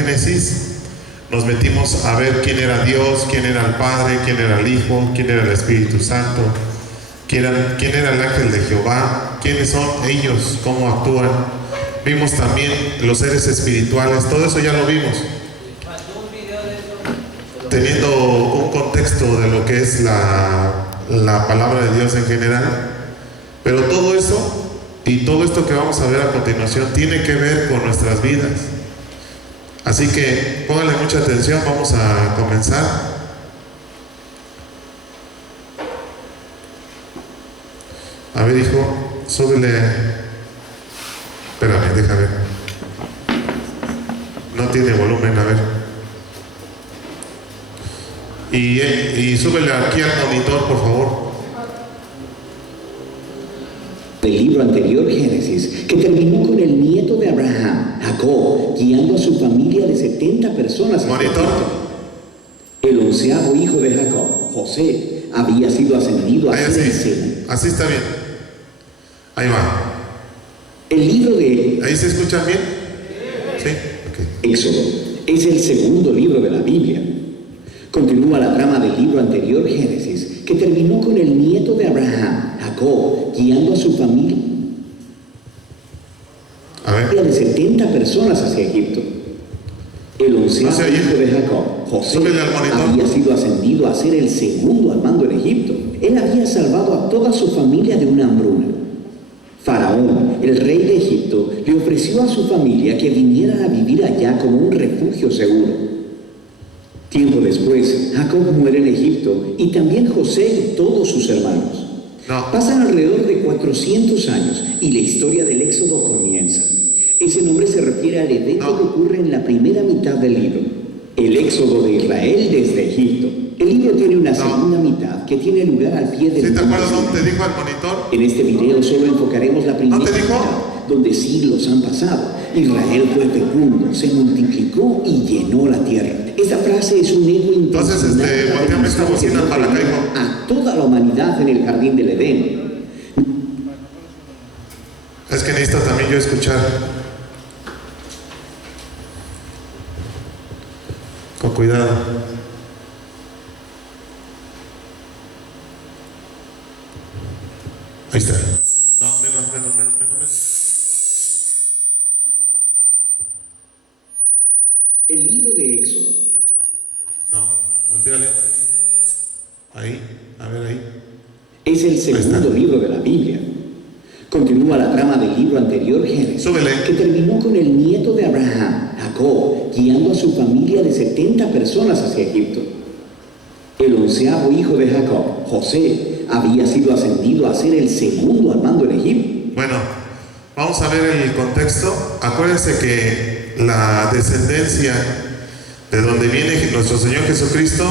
Génesis, nos metimos a ver quién era Dios, quién era el Padre, quién era el Hijo, quién era el Espíritu Santo, quién era el ángel de Jehová, quiénes son ellos, cómo actúan. Vimos también los seres espirituales, todo eso ya lo vimos, teniendo un contexto de lo que es la palabra de Dios en general. Pero todo eso y todo esto que vamos a ver a continuación tiene que ver con nuestras vidas. Así que pónganle mucha atención, vamos a comenzar. A ver, hijo, súbele. Espérame, déjame ver. No tiene volumen, a ver. Y súbele aquí al monitor, por favor. Del libro anterior, Génesis, que terminó con el nieto de Abraham, Jacob, guiando a su familia de 70 personas. Monitor. El 11º hijo de Jacob, José, había sido ascendido a ser el Sena. Así está bien. Ahí va. El libro de ¿Ahí se escucha bien? Sí. Okay. Éxodo es el segundo libro de la Biblia. Continúa la trama del libro anterior, Génesis, que terminó con el nieto de Abraham, Jacob, guiando a su familia de 70 personas hacia Egipto. El 11º hijo de Jacob, José, había sido ascendido a ser el segundo al mando en Egipto. Él había salvado a toda su familia de una hambruna. Faraón, el rey de Egipto, le ofreció a su familia que vinieran a vivir allá como un refugio seguro. Tiempo después, Jacob muere en Egipto y también José y todos sus hermanos. Pasan alrededor de 400 años y la historia del Éxodo comienza. Ese nombre se refiere al evento que ocurre en la primera mitad del libro, el Éxodo de Israel desde Egipto. El libro tiene una segunda mitad que tiene lugar al pie del ¿Sí te acuerdas dónde te dijo al monitor? En este video solo enfocaremos la primera mitad, donde siglos han pasado. Israel fue fecundo, se multiplicó y llenó la tierra. Esta frase es un eco intencional volteame esta bocina para acá, hijo. A toda la humanidad en el jardín del Edén. Es que necesito también yo escuchar. Con cuidado. Ahí está. No, menos. El libro de Éxodo. No, volteale. Ahí, a ver ahí. Es el segundo libro de la Biblia. Continúa la trama del libro anterior, Génesis, que terminó con el nieto de Abraham, Jacob, guiando a su familia de 70 personas hacia Egipto. El 11º hijo de Jacob, José, había sido ascendido a ser el segundo al mando en Egipto. Bueno, vamos a ver el contexto. Acuérdense que la descendencia de donde viene nuestro Señor Jesucristo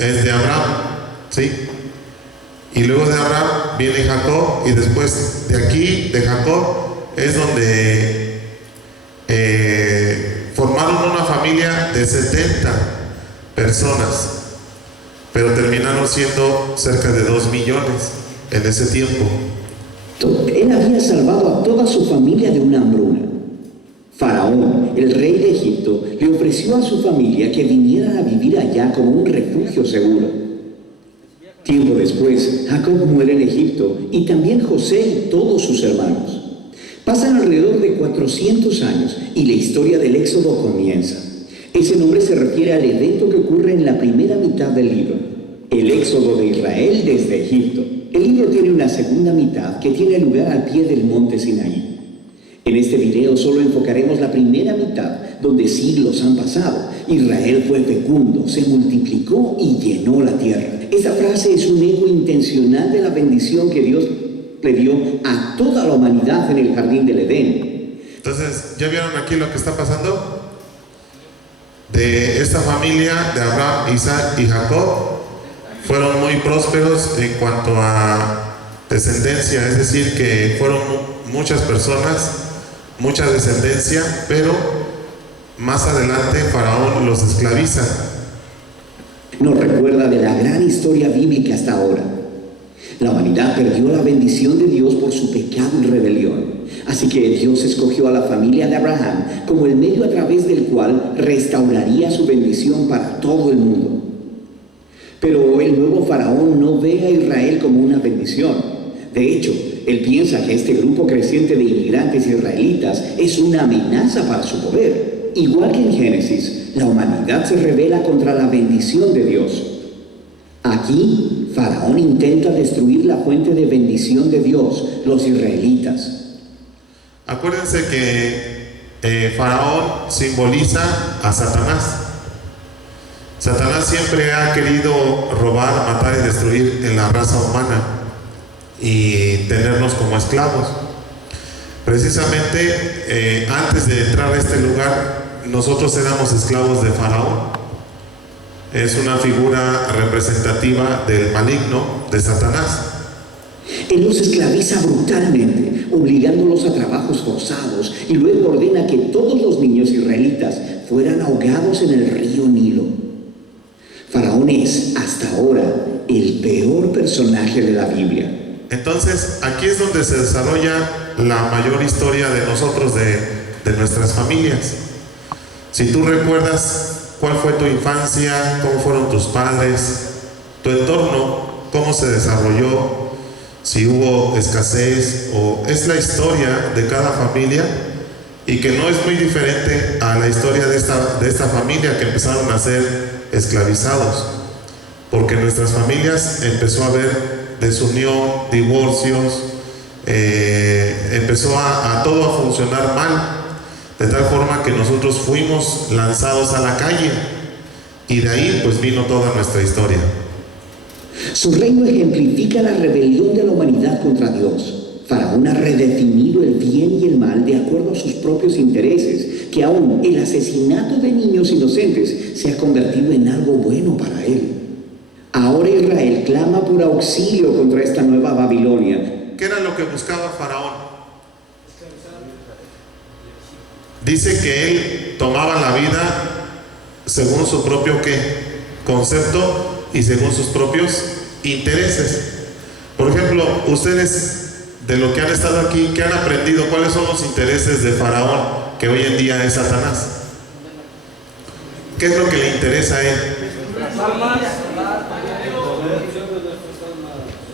es de Abraham, ¿sí? Y luego de Abraham viene Jacob, y después de aquí, de Jacob, es donde formaron una familia de 70 personas, pero terminaron siendo cerca de 2 millones en ese tiempo. Él había salvado a toda su familia de una hambruna. Faraón, el rey de Egipto, le ofreció a su familia que vinieran a vivir allá como un refugio seguro. Tiempo después, Jacob muere en Egipto y también José y todos sus hermanos. Pasan alrededor de 400 años y la historia del Éxodo comienza. Ese nombre se refiere al evento que ocurre en la primera mitad del libro, el Éxodo de Israel desde Egipto. El libro tiene una segunda mitad que tiene lugar al pie del monte Sinaí. En este video solo enfocaremos la primera mitad, donde siglos han pasado. Israel fue fecundo, se multiplicó y llenó la tierra. Esta frase es un eco intencional de la bendición que Dios le dio a toda la humanidad en el jardín del Edén. Entonces, ¿ya vieron aquí lo que está pasando? De esta familia de Abraham, Isaac y Jacob, fueron muy prósperos en cuanto a descendencia, es decir, que fueron muchas personas, mucha descendencia, pero más adelante Faraón los esclaviza. Nos recuerda de la gran historia bíblica hasta ahora. La humanidad perdió la bendición de Dios por su pecado y rebelión. Así que Dios escogió a la familia de Abraham como el medio a través del cual restauraría su bendición para todo el mundo. Pero el nuevo faraón no ve a Israel como una bendición. De hecho, él piensa que este grupo creciente de inmigrantes israelitas es una amenaza para su poder. Igual que en Génesis, la humanidad se rebela contra la bendición de Dios. Aquí, Faraón intenta destruir la fuente de bendición de Dios, los israelitas. Acuérdense que Faraón simboliza a Satanás. Satanás siempre ha querido robar, matar y destruir en la raza humana y tenernos como esclavos. Precisamente antes de entrar a este lugar, nosotros éramos esclavos de Faraón. Es una figura representativa del maligno, de Satanás. Él los esclaviza brutalmente, obligándolos a trabajos forzados, y luego ordena que todos los niños israelitas fueran ahogados en el río Nilo. Faraón es, hasta ahora, el peor personaje de la Biblia. Entonces, aquí es donde se desarrolla la mayor historia de nosotros, de nuestras familias. Si tú recuerdas cuál fue tu infancia, cómo fueron tus padres, tu entorno, cómo se desarrolló, si hubo escasez, o es la historia de cada familia, y que no es muy diferente a la historia de esta familia que empezaron a ser esclavizados, porque en nuestras familias empezó a haber desunión, divorcios, empezó a todo a funcionar mal, de tal forma que nosotros fuimos lanzados a la calle, y de ahí pues vino toda nuestra historia. Su reino ejemplifica la rebelión de la humanidad contra Dios. Faraón ha redefinido el bien y el mal de acuerdo a sus propios intereses, que aún el asesinato de niños inocentes se ha convertido en algo bueno para él. Ahora Israel clama por auxilio contra esta nueva Babilonia. ¿Qué era lo que buscaba Faraón? Dice que él tomaba la vida según su propio concepto y según sus propios intereses. Por ejemplo, ustedes, de lo que han estado aquí, ¿qué han aprendido? ¿Cuáles son los intereses de Faraón, que hoy en día es Satanás? ¿Qué es lo que le interesa a él?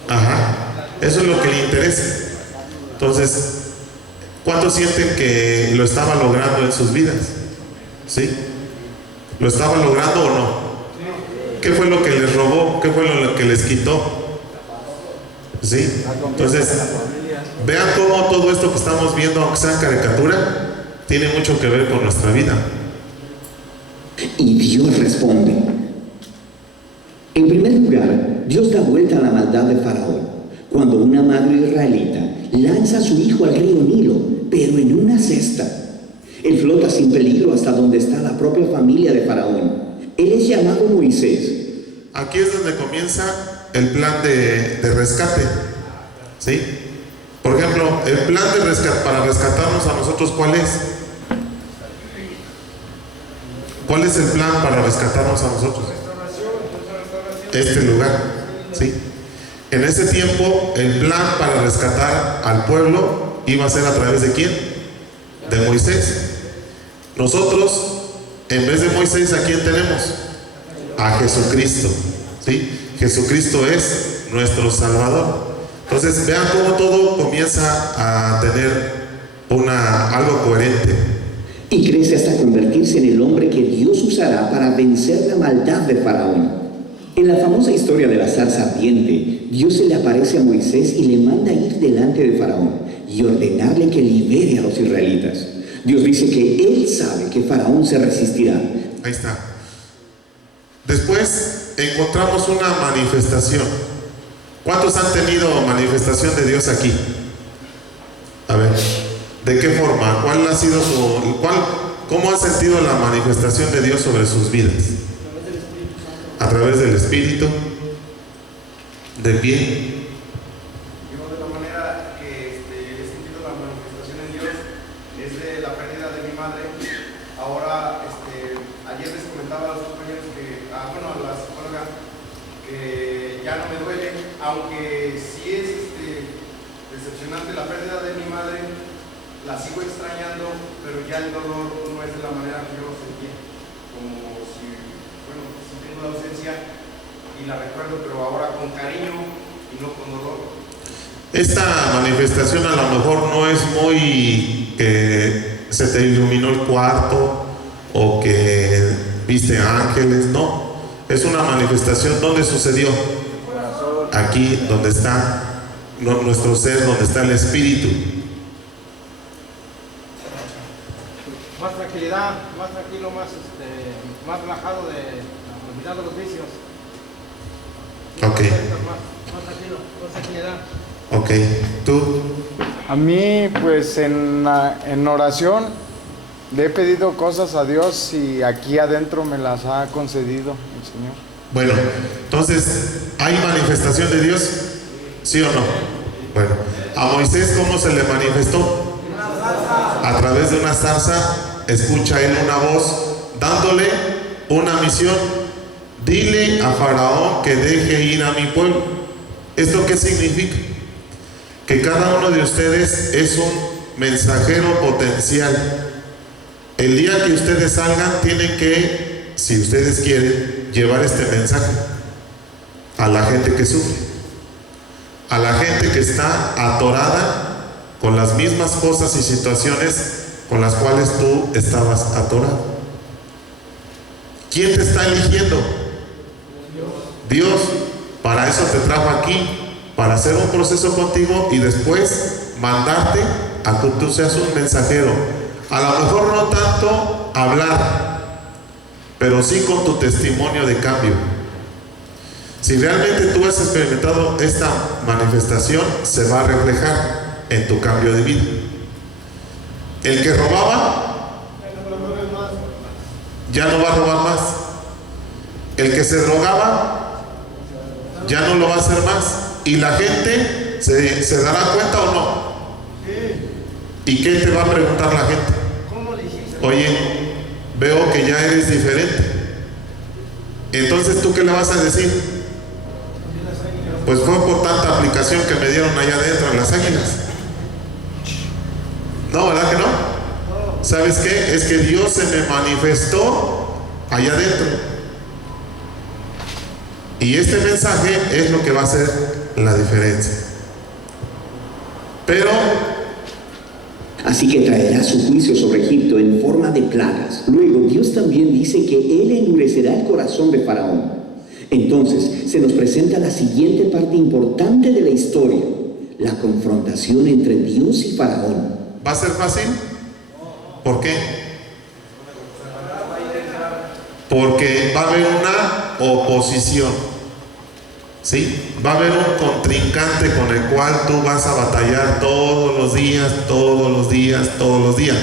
Ajá, eso es lo que le interesa. Entonces, ¿cuántos sienten que lo estaba logrando en sus vidas? ¿Sí? ¿Lo estaba logrando o no? ¿Qué fue lo que les robó? ¿Qué fue lo que les quitó? ¿Sí? Entonces, vean cómo todo esto que estamos viendo, aunque sea caricatura, tiene mucho que ver con nuestra vida. Y Dios responde. En primer lugar, Dios da vuelta a la maldad de Faraón, cuando una madre israelita lanza a su hijo al río Nilo, pero en una cesta. Él flota sin peligro hasta donde está la propia familia de Faraón. Él es llamado Moisés. Aquí es donde comienza el plan de rescate, ¿sí? Por ejemplo, el plan de rescate para rescatarnos a nosotros, ¿cuál es? ¿Cuál es el plan para rescatarnos a nosotros? Este lugar, ¿sí? En ese tiempo, el plan para rescatar al pueblo iba a ser a través de ¿quién? De Moisés. Nosotros, en vez de Moisés, ¿a quién tenemos? A Jesucristo, ¿sí? Jesucristo es nuestro Salvador. Entonces, vean cómo todo comienza a tener algo coherente. Y crece hasta convertirse en el hombre que Dios usará para vencer la maldad de Faraón. En la famosa historia de la zarza ardiente, Dios se le aparece a Moisés y le manda ir delante de Faraón y ordenarle que libere a los israelitas. Dios dice que él sabe que Faraón se resistirá. Ahí está. Después encontramos una manifestación. ¿Cuántos han tenido manifestación de Dios aquí? A ver, ¿de qué forma? ¿Cuál ha sido cómo ha sentido la manifestación de Dios sobre sus vidas? A través del Espíritu. ¿De pie? Yo, de la manera que he sentido la manifestación de Dios es de la pérdida de mi madre. Ahora, ayer les comentaba a los compañeros a la psicóloga, que ya no me duele, aunque sí es decepcionante la pérdida de mi madre, la sigo extrañando, pero ya el dolor no es de la manera que yo lo sentía, como si, bueno, si tengo la ausencia y la recuerdo, pero ahora con cariño y no con dolor. Esta manifestación a lo mejor no es muy que se te iluminó el cuarto o que viste ángeles, no. Es una manifestación donde sucedió. Aquí donde está nuestro ser, donde está el espíritu. Más tranquilidad, más tranquilo, más relajado, olvidando los vicios. Ok. Más tranquilo, más tranquilidad. Ok, ¿tú? A mí, pues en oración le he pedido cosas a Dios y aquí adentro me las ha concedido el Señor. Bueno, entonces, ¿hay manifestación de Dios? ¿Sí o no? Bueno, a Moisés, ¿cómo se le manifestó? A través de una zarza, escucha él una voz dándole una misión. Dile a Faraón que deje ir a mi pueblo. ¿Esto qué significa? Que cada uno de ustedes es un mensajero potencial. El día que ustedes salgan, tienen que, si ustedes quieren, llevar este mensaje a la gente que sufre, a la gente que está atorada con las mismas cosas y situaciones con las cuales tú estabas atorado. ¿Quién te está eligiendo? Dios. Para eso te trajo aquí, para hacer un proceso contigo y después mandarte a que tú seas un mensajero. A lo mejor no tanto hablar, pero sí con tu testimonio de cambio. Si realmente tú has experimentado esta manifestación, se va a reflejar en tu cambio de vida. El que robaba, ya no va a robar más. El que se drogaba, ya no lo va a hacer más. Y la gente se dará cuenta o no. ¿Y qué te va a preguntar la gente? Oye, veo que ya eres diferente. Entonces, ¿tú qué le vas a decir? Pues fue por tanta aplicación que me dieron allá adentro en las águilas. No, ¿verdad que no? ¿Sabes qué? Es que Dios se me manifestó allá adentro. Y este mensaje es lo que va a hacer la diferencia. Pero Así que traerá su juicio sobre Egipto en forma de plagas. Luego Dios también dice que Él endurecerá el corazón de Faraón. Entonces se nos presenta la siguiente parte importante de la historia: la confrontación entre Dios y Faraón. ¿va a ser fácil? ¿Por qué? Porque va a haber una oposición. ¿Sí? Va a haber un contrincante con el cual tú vas a batallar todos los días, todos los días, todos los días.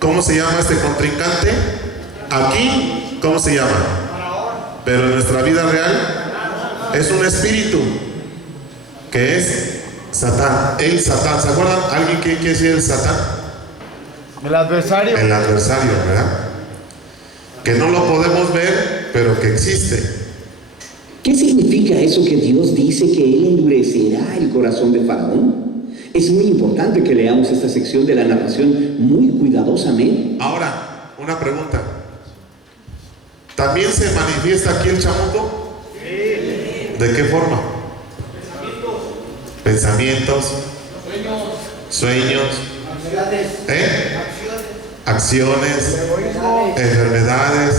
¿Cómo se llama este contrincante? Aquí, ¿cómo se llama? Pero en nuestra vida real es un espíritu que es Satán. El Satán, ¿se acuerdan? ¿Alguien quiere decir el Satán? El adversario. El adversario, ¿verdad? Que no lo podemos ver, pero que existe. ¿Qué significa eso que Dios dice que Él endurecerá el corazón de Faraón? Es muy importante que leamos esta sección de la narración muy cuidadosamente. Ahora, una pregunta. ¿También se manifiesta aquí el chamuco? Sí. ¿De qué forma? Pensamientos. Sueños. Acciones. Enfermedades.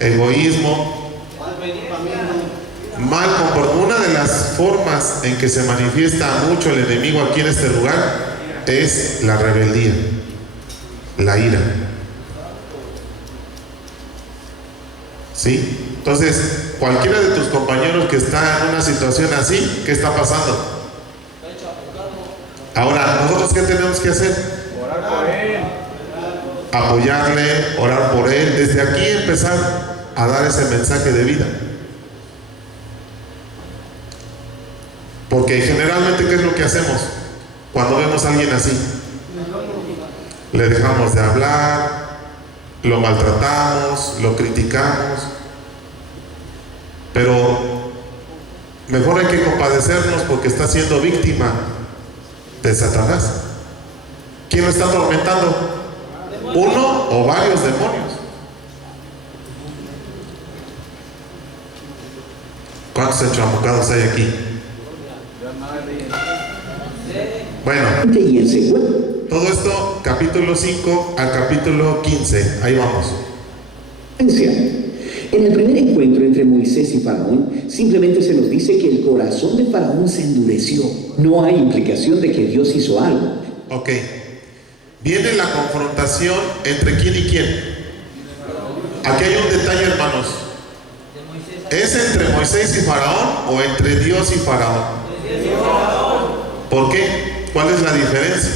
Egoísmo. Mal comportamiento. Una de las formas en que se manifiesta mucho el enemigo aquí en este lugar es la rebeldía, la ira. ¿Sí? Entonces, cualquiera de tus compañeros que está en una situación así, ¿qué está pasando? Ahora, ¿nosotros qué tenemos que hacer? Orar por él. Apoyarle, orar por él. Desde aquí empezar a dar ese mensaje de vida. Porque generalmente, ¿qué es lo que hacemos cuando vemos a alguien así? Le dejamos de hablar, lo maltratamos, lo criticamos. Pero Mejor hay que compadecernos porque está siendo víctima de Satanás. ¿Quién lo está atormentando? ¿Uno o varios demonios? ¿Cuántos enchamucados hay aquí? Bueno, Y en secuencia, todo esto, capítulo 5 al capítulo 15. Ahí vamos. en el primer encuentro entre Moisés y Faraón, simplemente se nos dice que el corazón de Faraón se endureció. No hay implicación de que Dios hizo algo. Ok. Viene la confrontación entre quién y quién. Aquí hay un detalle, hermanos. ¿Es entre Moisés y Faraón o entre Dios y Faraón? ¿Por qué? ¿Cuál es la diferencia?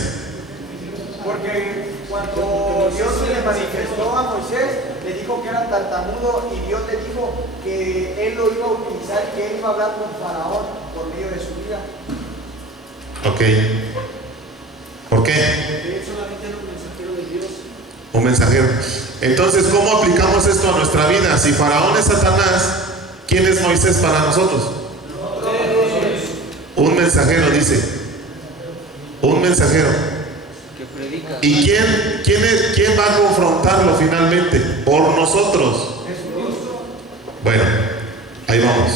Porque cuando Dios se le manifestó a Moisés, le dijo que era tartamudo y Dios le dijo que él lo iba a utilizar y que él iba a hablar con Faraón por medio de su vida. Ok. ¿Por qué? Porque él solamente era un mensajero de Dios. Un mensajero. Entonces, ¿cómo aplicamos esto a nuestra vida? Si Faraón es Satanás, ¿quién es Moisés para nosotros? Un mensajero, dice. Un mensajero. ¿Y quién va a confrontarlo finalmente? Por nosotros. Bueno, ahí vamos.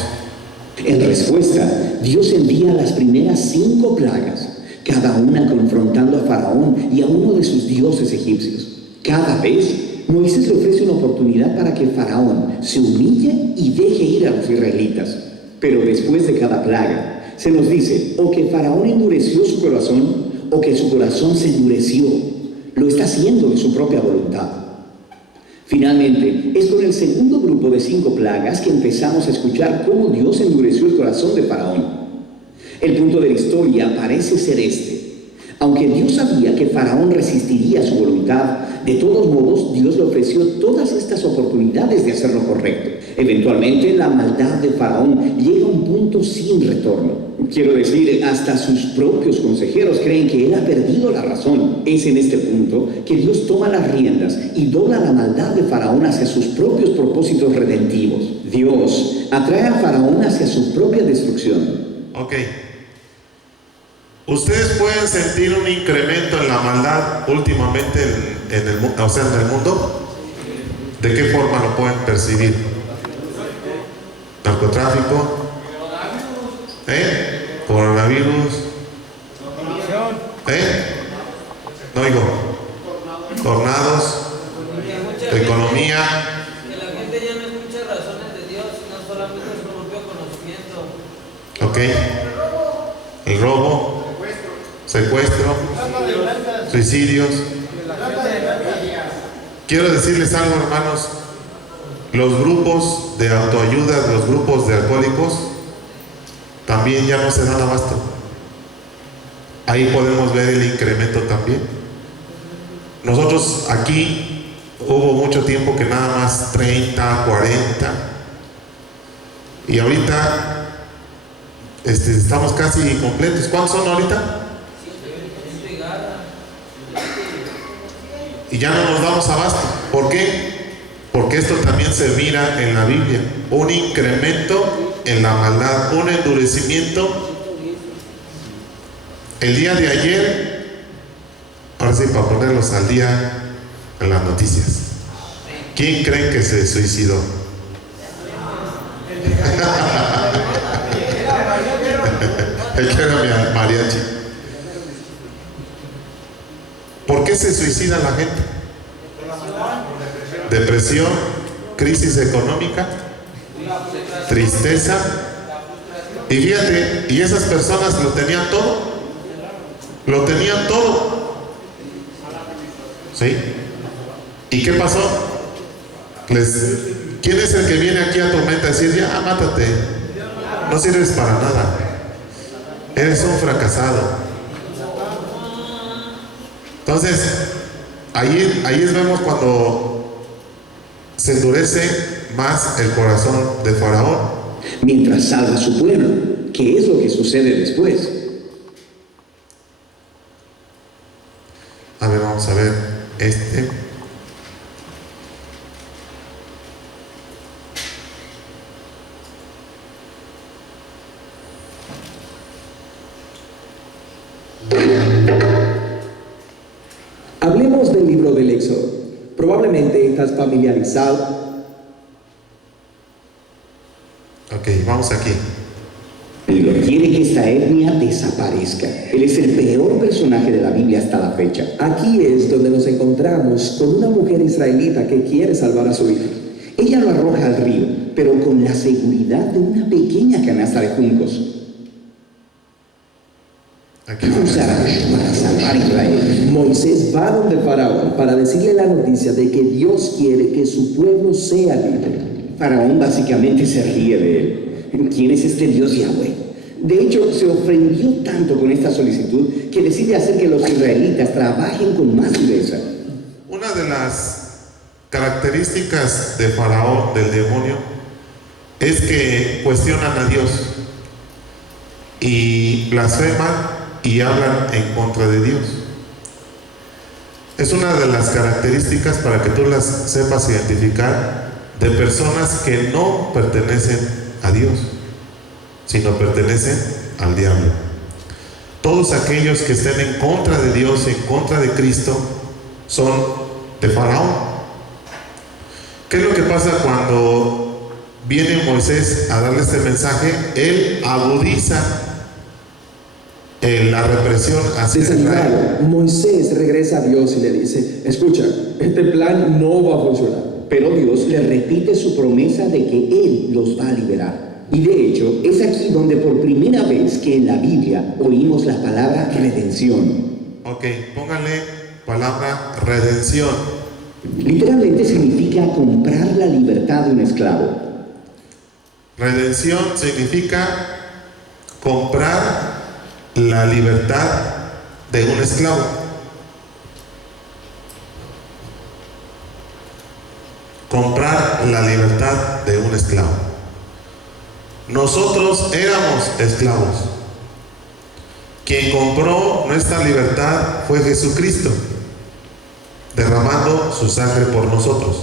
En respuesta, Dios envía las primeras 5 plagas, cada una confrontando a Faraón y a uno de sus dioses egipcios. Cada vez, Moisés le ofrece una oportunidad para que Faraón se humille y deje ir a los israelitas. Pero después de cada plaga, se nos dice o que Faraón endureció su corazón o que su corazón se endureció. Lo está haciendo de su propia voluntad. Finalmente, es con el segundo grupo de 5 plagas que empezamos a escuchar cómo Dios endureció el corazón de Faraón. El punto de la historia parece ser este. Aunque Dios sabía que Faraón resistiría su voluntad, de todos modos Dios le ofreció todas estas oportunidades de hacer lo correcto. Eventualmente la maldad de Faraón llega a un punto sin retorno. Quiero decir, hasta sus propios consejeros creen que él ha perdido la razón. Es en este punto que Dios toma las riendas y dobla la maldad de Faraón hacia sus propios propósitos redentivos. Dios atrae a Faraón hacia su propia destrucción. Ok. Ustedes pueden sentir un incremento en la maldad últimamente en el mundo. ¿De qué forma lo pueden percibir? Narcotráfico, coronavirus, no digo, tornados, economía. Que la gente ya no escucha razones de Dios, sino solamente su propio conocimiento. Ok. El robo, secuestro, suicidios. Quiero decirles algo, hermanos. Los grupos de autoayuda, los grupos de alcohólicos, también ya no se dan abasto. Ahí podemos ver el incremento también. Nosotros aquí hubo mucho tiempo que nada más 30, 40. Y ahorita estamos casi completos. ¿Cuántos son ahorita? Y ya no nos damos abasto. ¿Por qué? Porque esto también se mira en la Biblia. Un incremento en la maldad, un endurecimiento. El día de ayer, ahora sí, para ponerlos al día en las noticias, ¿quién creen que se suicidó? El que era mariachi. ¿Por qué se suicida la gente? Depresión, crisis económica, tristeza. Y fíjate, y esas personas lo tenían todo. Lo tenían todo. ¿Sí? ¿Y qué pasó? ¿Quién es el que viene aquí a tu mente a decir, ya, mátate? No sirves para nada. Eres un fracasado. Entonces, ahí vemos cuando se endurece más el corazón de Faraón. Mientras salva a su pueblo, ¿qué es lo que sucede después? A ver, vamos a ver seguramente estás familiarizado. Ok, vamos aquí. Él quiere que esta etnia desaparezca. Él es el peor personaje de la Biblia hasta la fecha. Aquí es donde nos encontramos con una mujer israelita que quiere salvar a su hijo. Ella lo arroja al río, pero con la seguridad de una pequeña canasta de juncos. Aquí ¿Qué vamos. usará para salvar a Israel? Moisés va donde el faraón para decirle la noticia de que Dios quiere que su pueblo sea libre. Faraón básicamente se ríe de él. ¿Quién es este Dios Yahweh? De hecho, se ofendió tanto con esta solicitud que decide hacer que los israelitas trabajen con más dureza. Una de las características de Faraón, del demonio, es que cuestionan a Dios y blasfeman y hablan en contra de Dios. Es una de las características para que tú las sepas identificar de personas que no pertenecen a Dios, sino pertenecen al diablo. Todos aquellos que estén en contra de Dios, en contra de Cristo, son de Faraón. ¿Qué es lo que pasa cuando viene Moisés a darle este mensaje? Él agudiza la represión hacia Israel. Desanimado, Moisés regresa a Dios y le dice, escucha, este plan no va a funcionar. Pero Dios le repite su promesa de que Él los va a liberar. Y de hecho, es aquí donde por primera vez que en la Biblia oímos la palabra redención. Ok, pónganle palabra redención. Literalmente significa comprar la libertad de un esclavo. Redención significa comprar la libertad de un esclavo. Comprar la libertad de un esclavo. Nosotros éramos esclavos. Quien compró nuestra libertad fue Jesucristo, derramando su sangre por nosotros.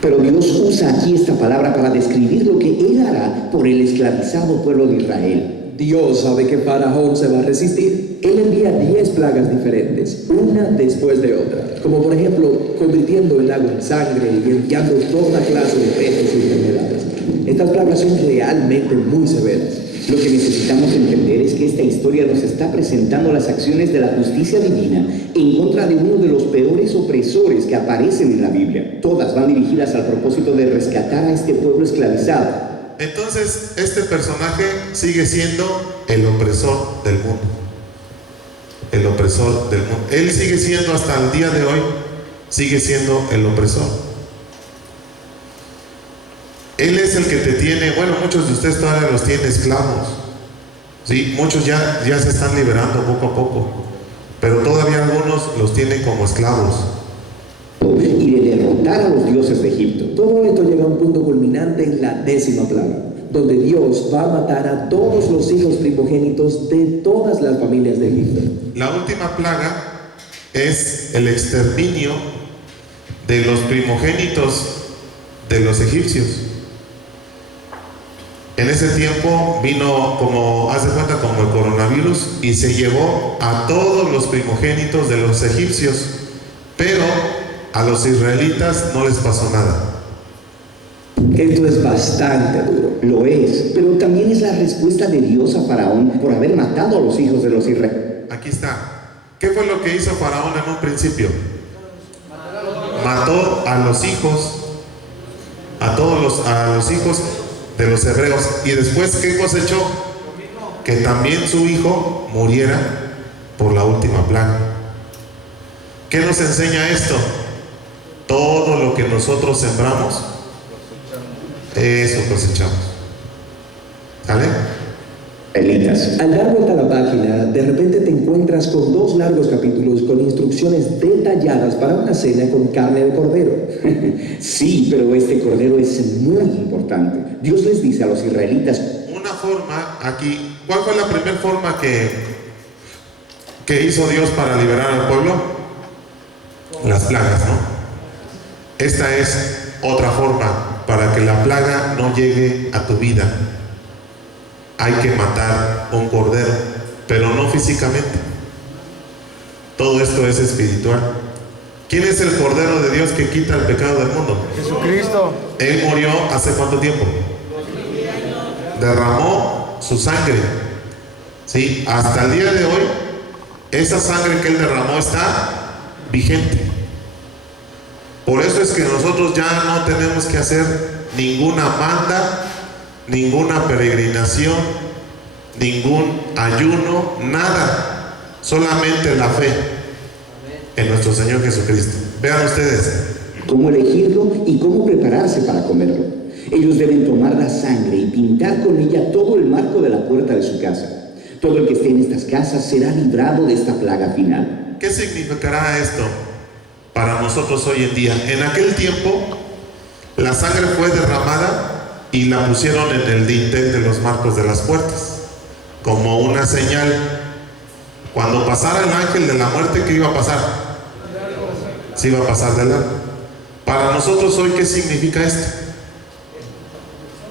Pero Dios usa aquí esta palabra para describir lo que Él hará por el esclavizado pueblo de Israel. Dios sabe que Faraón se va a resistir. Él envía 10 plagas diferentes, una después de otra. Como por ejemplo, convirtiendo el agua en sangre y enviando toda clase de pestes y enfermedades. Estas plagas son realmente muy severas. Lo que necesitamos entender es que esta historia nos está presentando las acciones de la justicia divina en contra de uno de los peores opresores que aparecen en la Biblia. Todas van dirigidas al propósito de rescatar a este pueblo esclavizado. Entonces, este personaje sigue siendo el opresor del mundo. El opresor del mundo. Él sigue siendo, hasta el día de hoy, sigue siendo el opresor. Él es el que te tiene, bueno, muchos de ustedes todavía los tienen esclavos. Sí, muchos ya se están liberando poco a poco, pero todavía algunos los tienen como esclavos. Y de derrotar a los dioses de Egipto. Todo esto llega a un punto culminante en la 10ª plaga, donde Dios va a matar a todos los hijos primogénitos de todas las familias de Egipto. La última plaga es el exterminio de los primogénitos de los egipcios. En ese tiempo vino, como hace cuenta, como el coronavirus, y se llevó a todos los primogénitos de los egipcios, pero a los israelitas no les pasó nada. Esto es bastante duro. Lo es, pero también es la respuesta de Dios a Faraón por haber matado a los hijos de los israelitas. Aquí está. ¿Qué fue lo que hizo Faraón en un principio? Mató a los hijos, a los hijos de los hebreos. Y después, ¿qué cosechó? Que también su hijo muriera por la última plaga. ¿Qué nos enseña esto? Todo lo que nosotros sembramos, eso cosechamos. ¿Sale? Al dar vuelta a la página, de repente te encuentras con 2 largos capítulos con instrucciones detalladas para una cena con carne de cordero. Sí, pero este cordero es muy importante. Dios les dice a los israelitas, Una forma aquí, ¿cuál fue la primera forma que hizo Dios para liberar al pueblo? Las plagas, ¿no? Esta es otra forma para que la plaga no llegue a tu vida. Hay que matar un cordero, pero no físicamente. Todo esto es espiritual. ¿Quién es el Cordero de Dios que quita el pecado del mundo? Jesucristo. Él murió hace cuánto tiempo? Derramó su sangre. ¿Sí? Hasta el día de hoy, esa sangre que Él derramó está vigente. Por eso es que nosotros ya no tenemos que hacer ninguna manda, ninguna peregrinación, ningún ayuno, nada. Solamente la fe en nuestro Señor Jesucristo. Vean ustedes. Cómo elegirlo y cómo prepararse para comerlo. Ellos deben tomar la sangre y pintar con ella todo el marco de la puerta de su casa. Todo el que esté en estas casas será librado de esta plaga final. ¿Qué significará esto para nosotros hoy en día? En aquel tiempo, la sangre fue derramada y la pusieron en el dintel de los marcos de las puertas, como una señal. Cuando pasara el ángel de la muerte, ¿qué iba a pasar? Se iba a pasar de largo. Para nosotros hoy, ¿qué significa esto?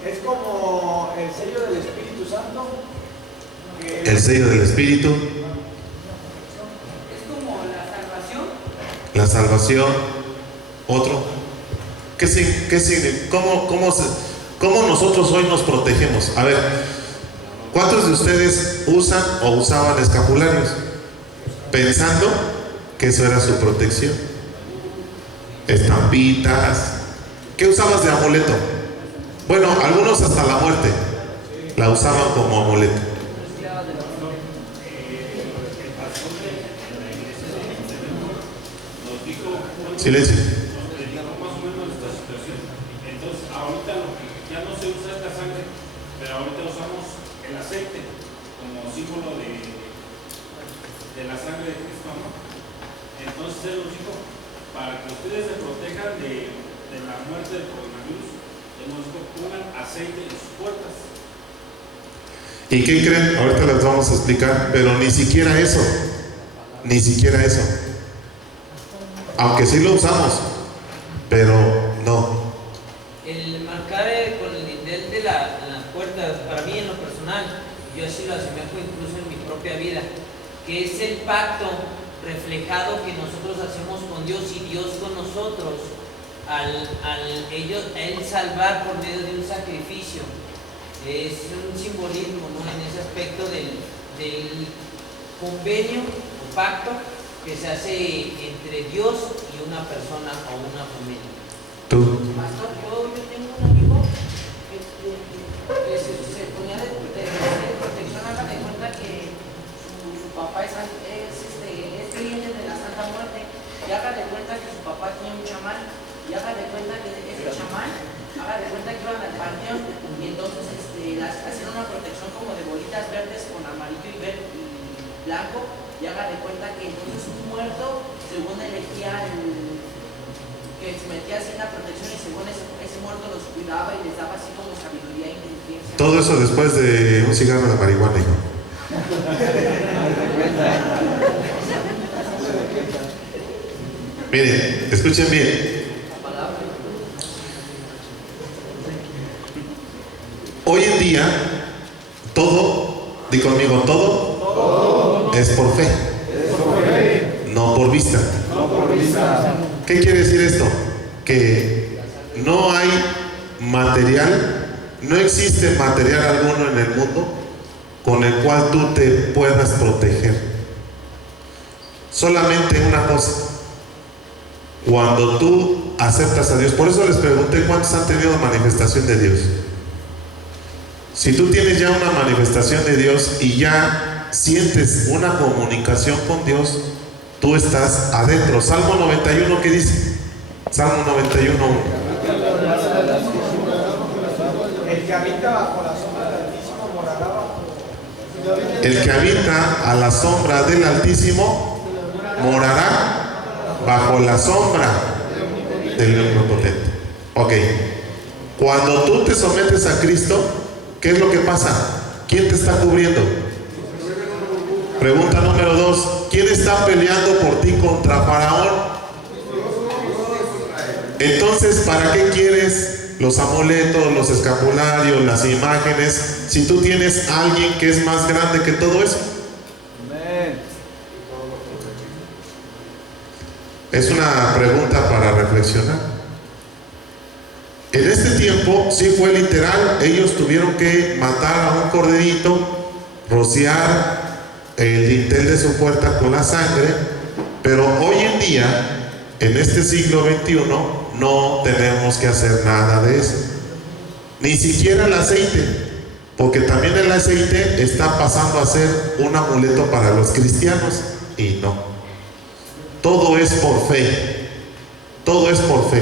Es como el sello del Espíritu Santo. El sello del Espíritu. Es como la salvación. La salvación. Otro. ¿Qué significa? ¿Cómo nosotros hoy nos protegemos? A ver, ¿cuántos de ustedes usan o usaban escapularios pensando que eso era su protección? Estampitas. ¿Qué usabas de amuleto? Bueno, algunos hasta la muerte la usaban como amuleto. Silencio. Más o menos esta situación. Entonces, ahorita ya no se usa esta sangre, pero ahorita usamos el aceite como símbolo de la sangre de Cristo, ¿no? Entonces Él nos dijo, para que ustedes se protejan de la muerte del coronavirus, Él nos dijo, pongan aceite en sus puertas. ¿Y qué creen? Ahorita les vamos a explicar, pero ni siquiera eso. Ni siquiera eso. Aunque sí lo usamos, pero no. El marcar con el dintel de las puertas, para mí en lo personal, yo así lo asemejo incluso en mi propia vida, que es el pacto reflejado que nosotros hacemos con Dios y Dios con nosotros, al Él salvar por medio de un sacrificio. Es un simbolismo, ¿no? En ese aspecto del convenio o pacto que se hace entre Dios y una persona o una familia. ¿Tú? Pastor, yo tengo un amigo que se ponía de protección. Haga de cuenta que su papá es creyente de la Santa Muerte, y haga de cuenta que su papá tenía un chamán, y haga de cuenta que ese chamán, haga de cuenta que iban al panteón, y entonces hacían una protección como de bolitas verdes con amarillo y verde y blanco, y haga de cuenta que entonces un muerto, según elegía que se metía así en la protección, y según ese muerto los cuidaba y les daba así como sabiduría e inteligencia. Todo eso después de un cigarro de marihuana, hijo. Miren, escuchen bien. Hoy en día, todo, di conmigo, todo es por fe, no por vista. ¿Qué quiere decir esto? Que no hay material, no existe material alguno en el mundo con el cual tú te puedas proteger. Solamente una cosa: cuando tú aceptas a Dios. Por eso les pregunté cuántos han tenido manifestación de Dios. Si tú tienes ya una manifestación de Dios y ya sientes una comunicación con Dios, tú estás adentro. Salmo 91, ¿qué dice? Salmo 91. El que habita bajo la sombra del Altísimo morará bajo. El que habita a la sombra del Altísimo morará bajo la sombra del Omnipotente. Ok. Cuando tú te sometes a Cristo, ¿qué es lo que pasa? ¿Quién te está cubriendo? Pregunta número 2. ¿Quién está peleando por ti contra Faraón? Entonces, ¿para qué quieres los amuletos, los escapularios, las imágenes, si tú tienes a alguien que es más grande que todo eso? Es una pregunta para reflexionar. En este tiempo sí fue literal, ellos tuvieron que matar a un corderito, rociar el dintel de su puerta con la sangre, pero hoy en día, en este siglo XXI, no tenemos que hacer nada de eso. Ni siquiera el aceite, porque también el aceite está pasando a ser un amuleto para los cristianos, y no. Todo es por fe. Todo es por fe.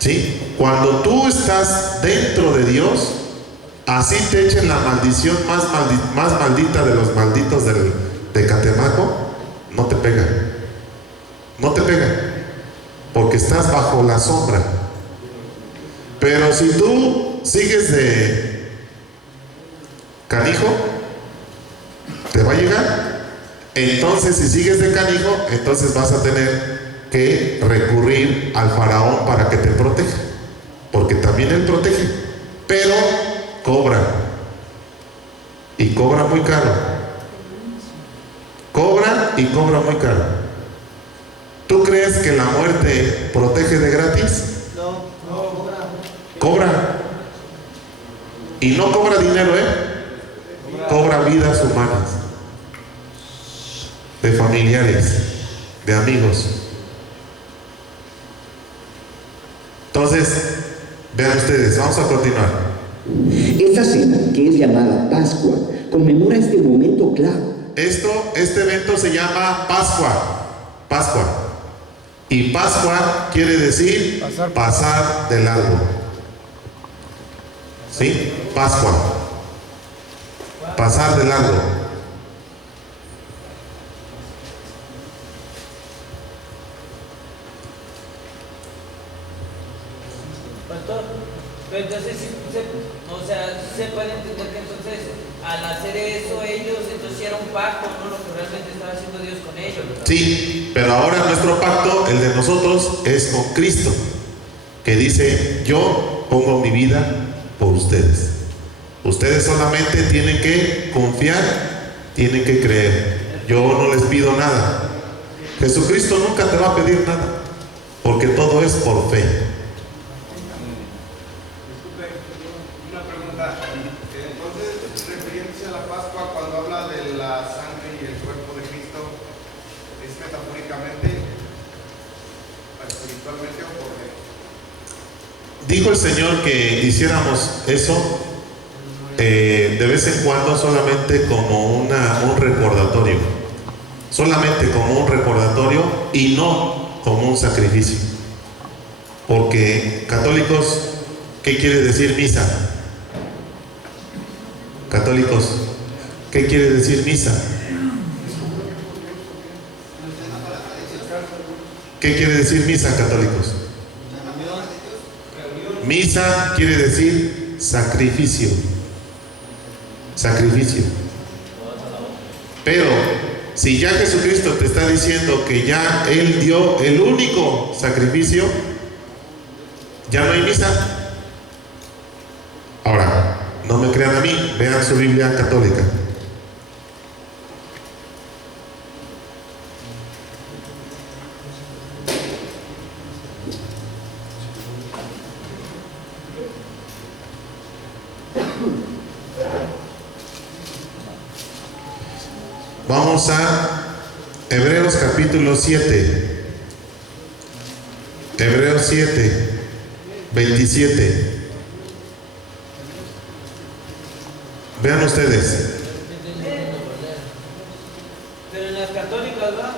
¿Sí? Cuando tú estás dentro de Dios, así te echen la maldición más maldita de los malditos de Catemaco, no te pega. No te pega. Porque estás bajo la sombra. Pero si tú sigues de canijo, te va a llegar. Entonces, si sigues de canijo, entonces vas a tener que recurrir al faraón para que te proteja, porque también él protege, pero cobra, y cobra muy caro. Cobra y cobra muy caro. ¿Tú crees que la muerte protege de gratis? No, cobra. Cobra. Y no cobra dinero, cobra vidas humanas, de familiares, de amigos. Entonces, vean ustedes, vamos a continuar. Esta cena, que es llamada Pascua, conmemora este momento clave. Este evento se llama Pascua. Pascua. Y Pascua quiere decir pasar de largo. ¿Sí? Pascua. Pasar de largo. Pero entonces, se puede entender que entonces, al hacer eso, ellos, entonces era un pacto, no lo que realmente estaba haciendo Dios con ellos, ¿verdad? Sí, pero ahora nuestro pacto, el de nosotros, es con Cristo, que dice: yo pongo mi vida por ustedes. Ustedes solamente tienen que confiar, tienen que creer. Yo no les pido nada. Jesucristo nunca te va a pedir nada, porque todo es por fe. Dijo el Señor que hiciéramos eso de vez en cuando, solamente como un recordatorio, solamente como un recordatorio y no como un sacrificio. Porque católicos, ¿qué quiere decir misa? Católicos, ¿qué quiere decir misa? ¿Qué quiere decir misa, católicos? Misa quiere decir sacrificio. Sacrificio. Pero si ya Jesucristo te está diciendo que ya Él dio el único sacrificio, ya no hay misa. Ahora, no me crean a mí, vean su Biblia católica. Vamos a Hebreos capítulo 7. Hebreos 7, 27. Vean ustedes. Pero en las católicas, ¿verdad?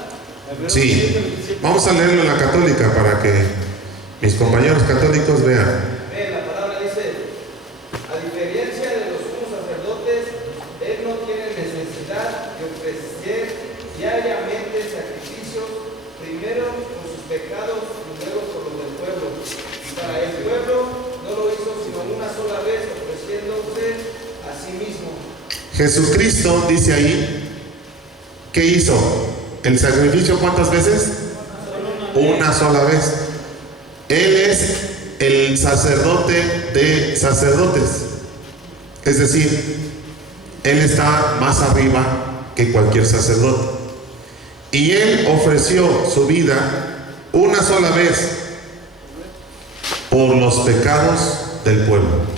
Sí, vamos a leerlo en la católica para que mis compañeros católicos vean. La palabra dice: a diferencia de los sumos sacerdotes, él no tiene necesidad de ofrecer diariamente sacrificios, primero por sus pecados y luego por los del pueblo. Y para el pueblo no lo hizo sino una sola vez, ofreciéndose a sí mismo. Jesucristo dice ahí, ¿qué hizo? ¿El sacrificio cuántas veces? Una sola vez. Él es el sacerdote de sacerdotes. Es decir, Él está más arriba que cualquier sacerdote. Y Él ofreció su vida una sola vez por los pecados del pueblo.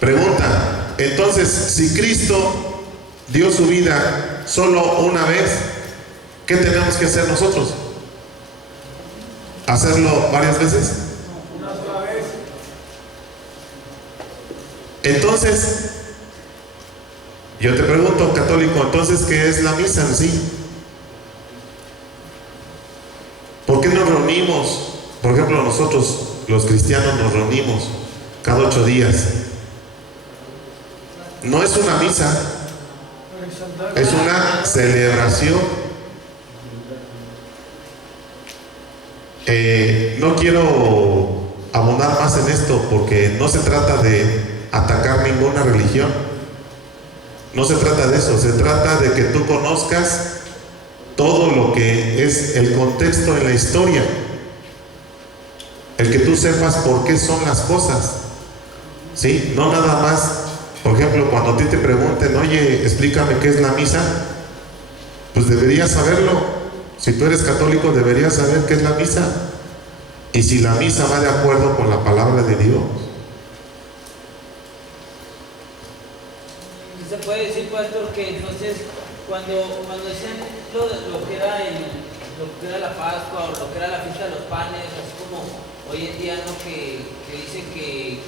Pregunta, entonces, si Cristo dio su vida solo una vez, ¿qué tenemos que hacer nosotros? ¿Hacerlo varias veces? Una sola vez. Entonces, yo te pregunto, católico, entonces, ¿qué es la misa en sí? ¿Por qué nos reunimos? Por ejemplo, nosotros, los cristianos, nos reunimos cada 8 días. No es una misa, es una celebración. No quiero abundar más en esto porque no se trata de atacar ninguna religión. No se trata de eso, se trata de que tú conozcas todo lo que es el contexto en la historia. El que tú sepas por qué son las cosas. ¿Sí? No nada más. Por ejemplo, cuando a ti te pregunten, oye, explícame qué es la misa, pues deberías saberlo. Si tú eres católico, deberías saber qué es la misa. Y si la misa va de acuerdo con la palabra de Dios. Se puede decir, pastor, que entonces cuando decían lo que era la Pascua o lo que era la fiesta de los panes, así como hoy en día, ¿no? que dice que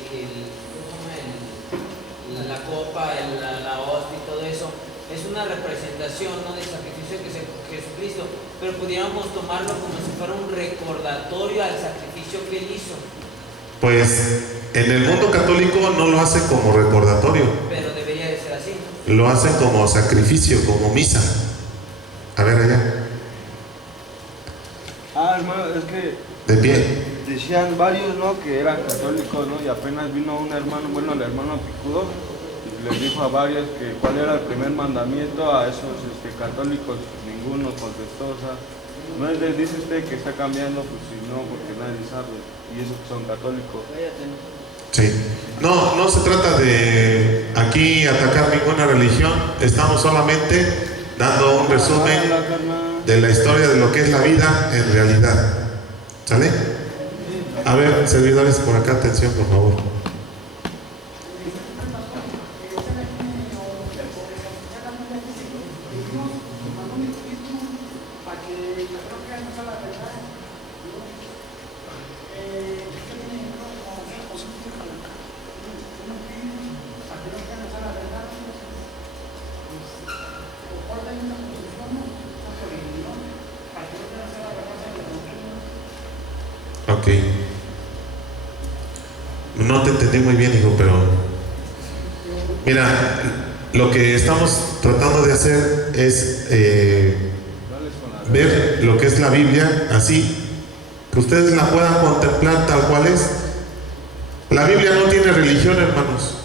la copa, la hostia y todo eso es una representación, ¿no? del sacrificio que es Jesucristo, pero pudiéramos tomarlo como si fuera un recordatorio al sacrificio que Él hizo. Pues en el mundo católico no lo hacen como recordatorio, Pero debería de ser así. lo hacen como sacrificio, como misa. A ver allá, Hermano, es que de pie. decían varios, ¿no? Que eran católicos, ¿no? Y apenas vino un hermano, bueno, el hermano Picudo, y les dijo a varios que cuál era el primer mandamiento. A esos católicos ninguno contestó. O sea, no les dice usted que está cambiando, pues si no, porque nadie sabe, y esos que son católicos. Sí. No se trata de aquí atacar ninguna religión, estamos solamente dando un resumen de la historia de lo que es la vida en realidad. ¿Sale? A ver, servidores, por acá, atención, por favor. Ok. No te entendí muy bien, hijo, pero mira, lo que estamos tratando de hacer es ver lo que es la Biblia así, que ustedes la puedan contemplar tal cual es. La Biblia no tiene religión, hermanos.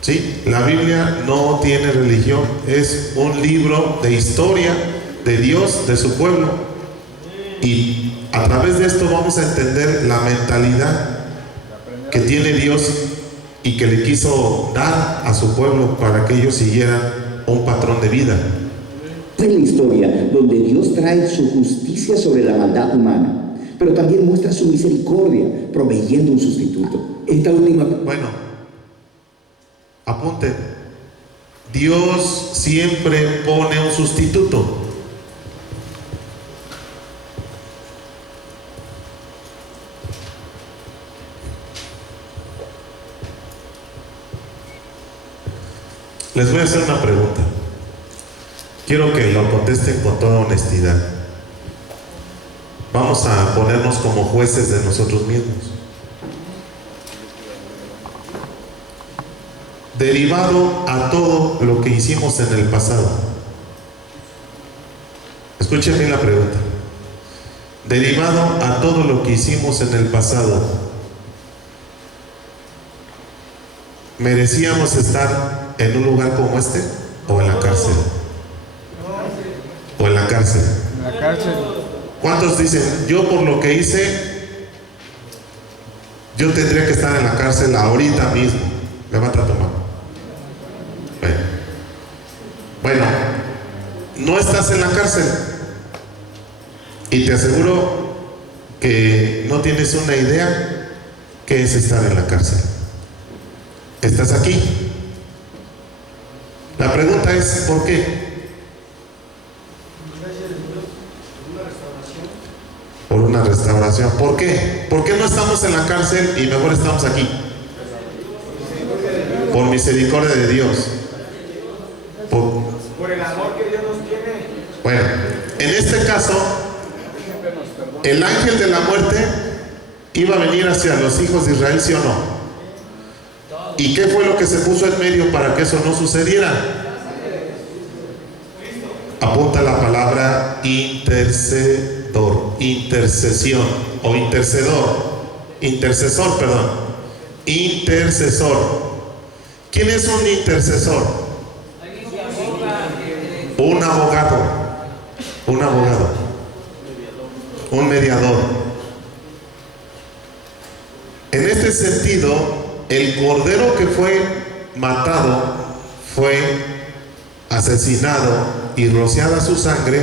¿Sí? La Biblia no tiene religión, es un libro de historia de Dios, de su pueblo. Y a través de esto vamos a entender la mentalidad que tiene Dios y que le quiso dar a su pueblo para que ellos siguieran un patrón de vida. Es la historia donde Dios trae su justicia sobre la maldad humana, pero también muestra su misericordia proveyendo un sustituto. Esta última... Bueno, apunten. Dios siempre pone un sustituto. Les voy a hacer una pregunta. Quiero que lo contesten con toda honestidad. Vamos a ponernos como jueces de nosotros mismos. Derivado a todo lo que hicimos en el pasado. Escuchen bien la pregunta. Derivado a todo lo que hicimos en el pasado, ¿merecíamos estar en un lugar como este o en la cárcel? ¿O en la cárcel? En la cárcel. ¿Cuántos dicen, yo por lo que hice, yo tendría que estar en la cárcel ahorita mismo? Levanta tu mano. Bueno, no estás en la cárcel. Y te aseguro que no tienes una idea qué es estar en la cárcel. Estás aquí. La pregunta es, ¿por qué? Por una restauración. ¿Por qué? ¿Por qué no estamos en la cárcel y mejor estamos aquí? Por misericordia de Dios. Por el amor que Dios nos tiene. Bueno, en este caso, el ángel de la muerte iba a venir hacia los hijos de Israel, ¿sí o no? ¿Y qué fue lo que se puso en medio para que eso no sucediera? Apunta la palabra intercedor, intercesión o intercesor, perdón. Intercesor. ¿Quién es un intercesor? Un abogado, un mediador. En este sentido, el cordero que fue matado, fue asesinado y rociada su sangre,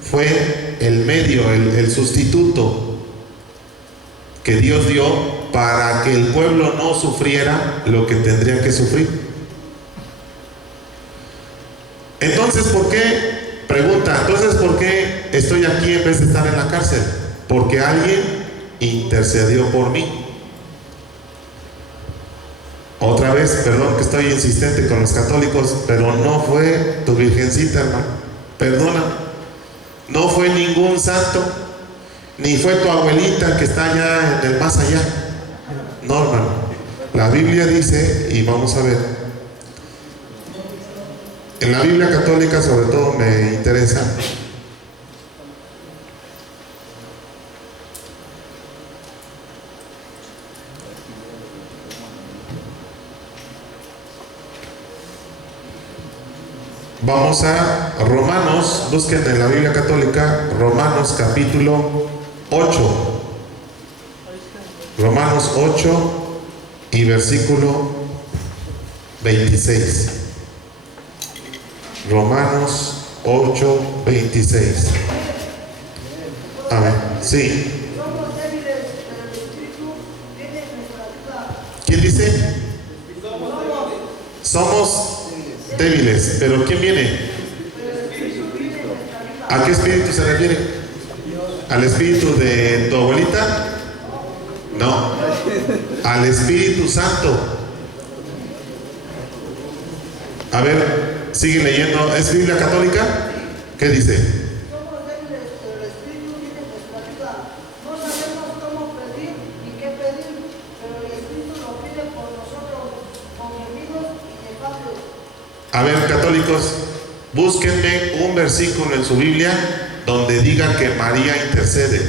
fue el medio, el sustituto que Dios dio para que el pueblo no sufriera lo que tendría que sufrir. Entonces, ¿por qué? Pregunta, entonces, ¿por qué estoy aquí en vez de estar en la cárcel? Porque alguien intercedió por mí. Otra vez, perdón que estoy insistente con los católicos, pero no fue tu virgencita, hermano. Perdona. No fue ningún santo, ni fue tu abuelita que está allá en el más allá. No, hermano. La Biblia dice, y vamos a ver, en la Biblia católica sobre todo me interesa vamos a Romanos, busquen en la Biblia católica Romanos capítulo 8, Romanos 8 y versículo 26. Romanos 8, 26. A ver, sí. ¿Quién dice? Somos débiles, pero ¿quién viene? ¿A qué espíritu se refiere? ¿Al espíritu de tu abuelita? No, al Espíritu Santo. A ver, sigue leyendo. ¿Es Biblia católica? ¿Qué dice? Somos débiles, pero el Espíritu viene en nuestra ayuda. No sabemos cómo pedir ni qué pedir, pero el Espíritu lo pide por nosotros con gemidos inefables. A ver, católicos, búsquenme un versículo en su Biblia donde diga que María intercede,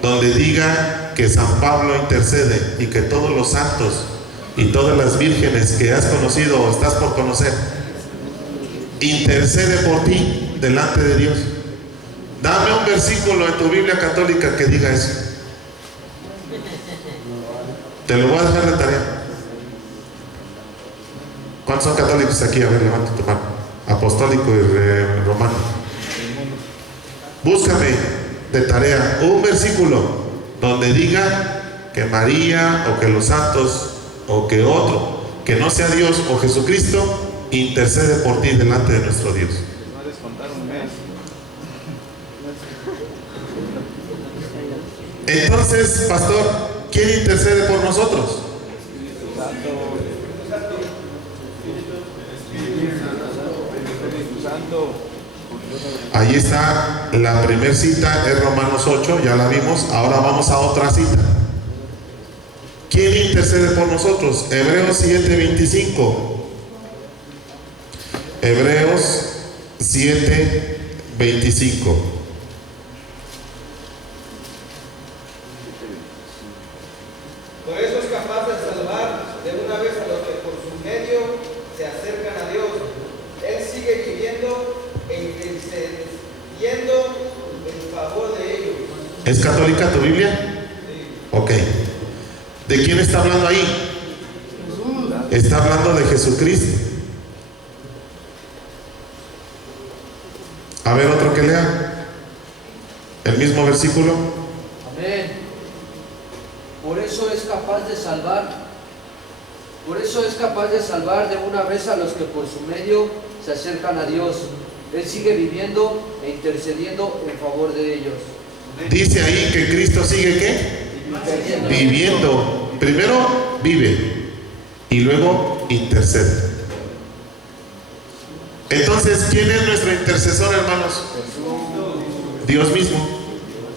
donde diga que San Pablo intercede y que todos los santos y todas las vírgenes que has conocido o estás por conocer intercede por ti delante de Dios. Dame un versículo en tu Biblia católica que diga eso. Te lo voy a dejar de tarea. ¿Cuántos son católicos aquí? A ver, levanta tu mano. Apostólico y romano. Búscame de tarea un versículo donde diga que María o que los santos o que otro, que no sea Dios o Jesucristo, intercede por ti delante de nuestro Dios. Entonces, pastor, ¿quién intercede por nosotros? Ahí está la primera cita, es Romanos 8, ya la vimos. Ahora vamos a otra cita. ¿Quién intercede por nosotros? Hebreos 7:25. Hebreos 7:25. Por eso es capaz de salvar de una vez a los que por su medio se acercan a Dios. Él sigue viviendo en favor de ellos. ¿Es católica tu Biblia? Sí. Ok. ¿De quién está hablando ahí? Está hablando de Jesucristo. A ver, otro que lea. El mismo versículo. Amén. Por eso es capaz de salvar. Por eso es capaz de salvar de una vez a los que por su medio se acercan a Dios. Él sigue viviendo e intercediendo en favor de ellos. Dice ahí que Cristo sigue ¿qué? Viviendo. Primero vive y luego intercede. Entonces, ¿quién es nuestro intercesor, hermanos? Dios mismo.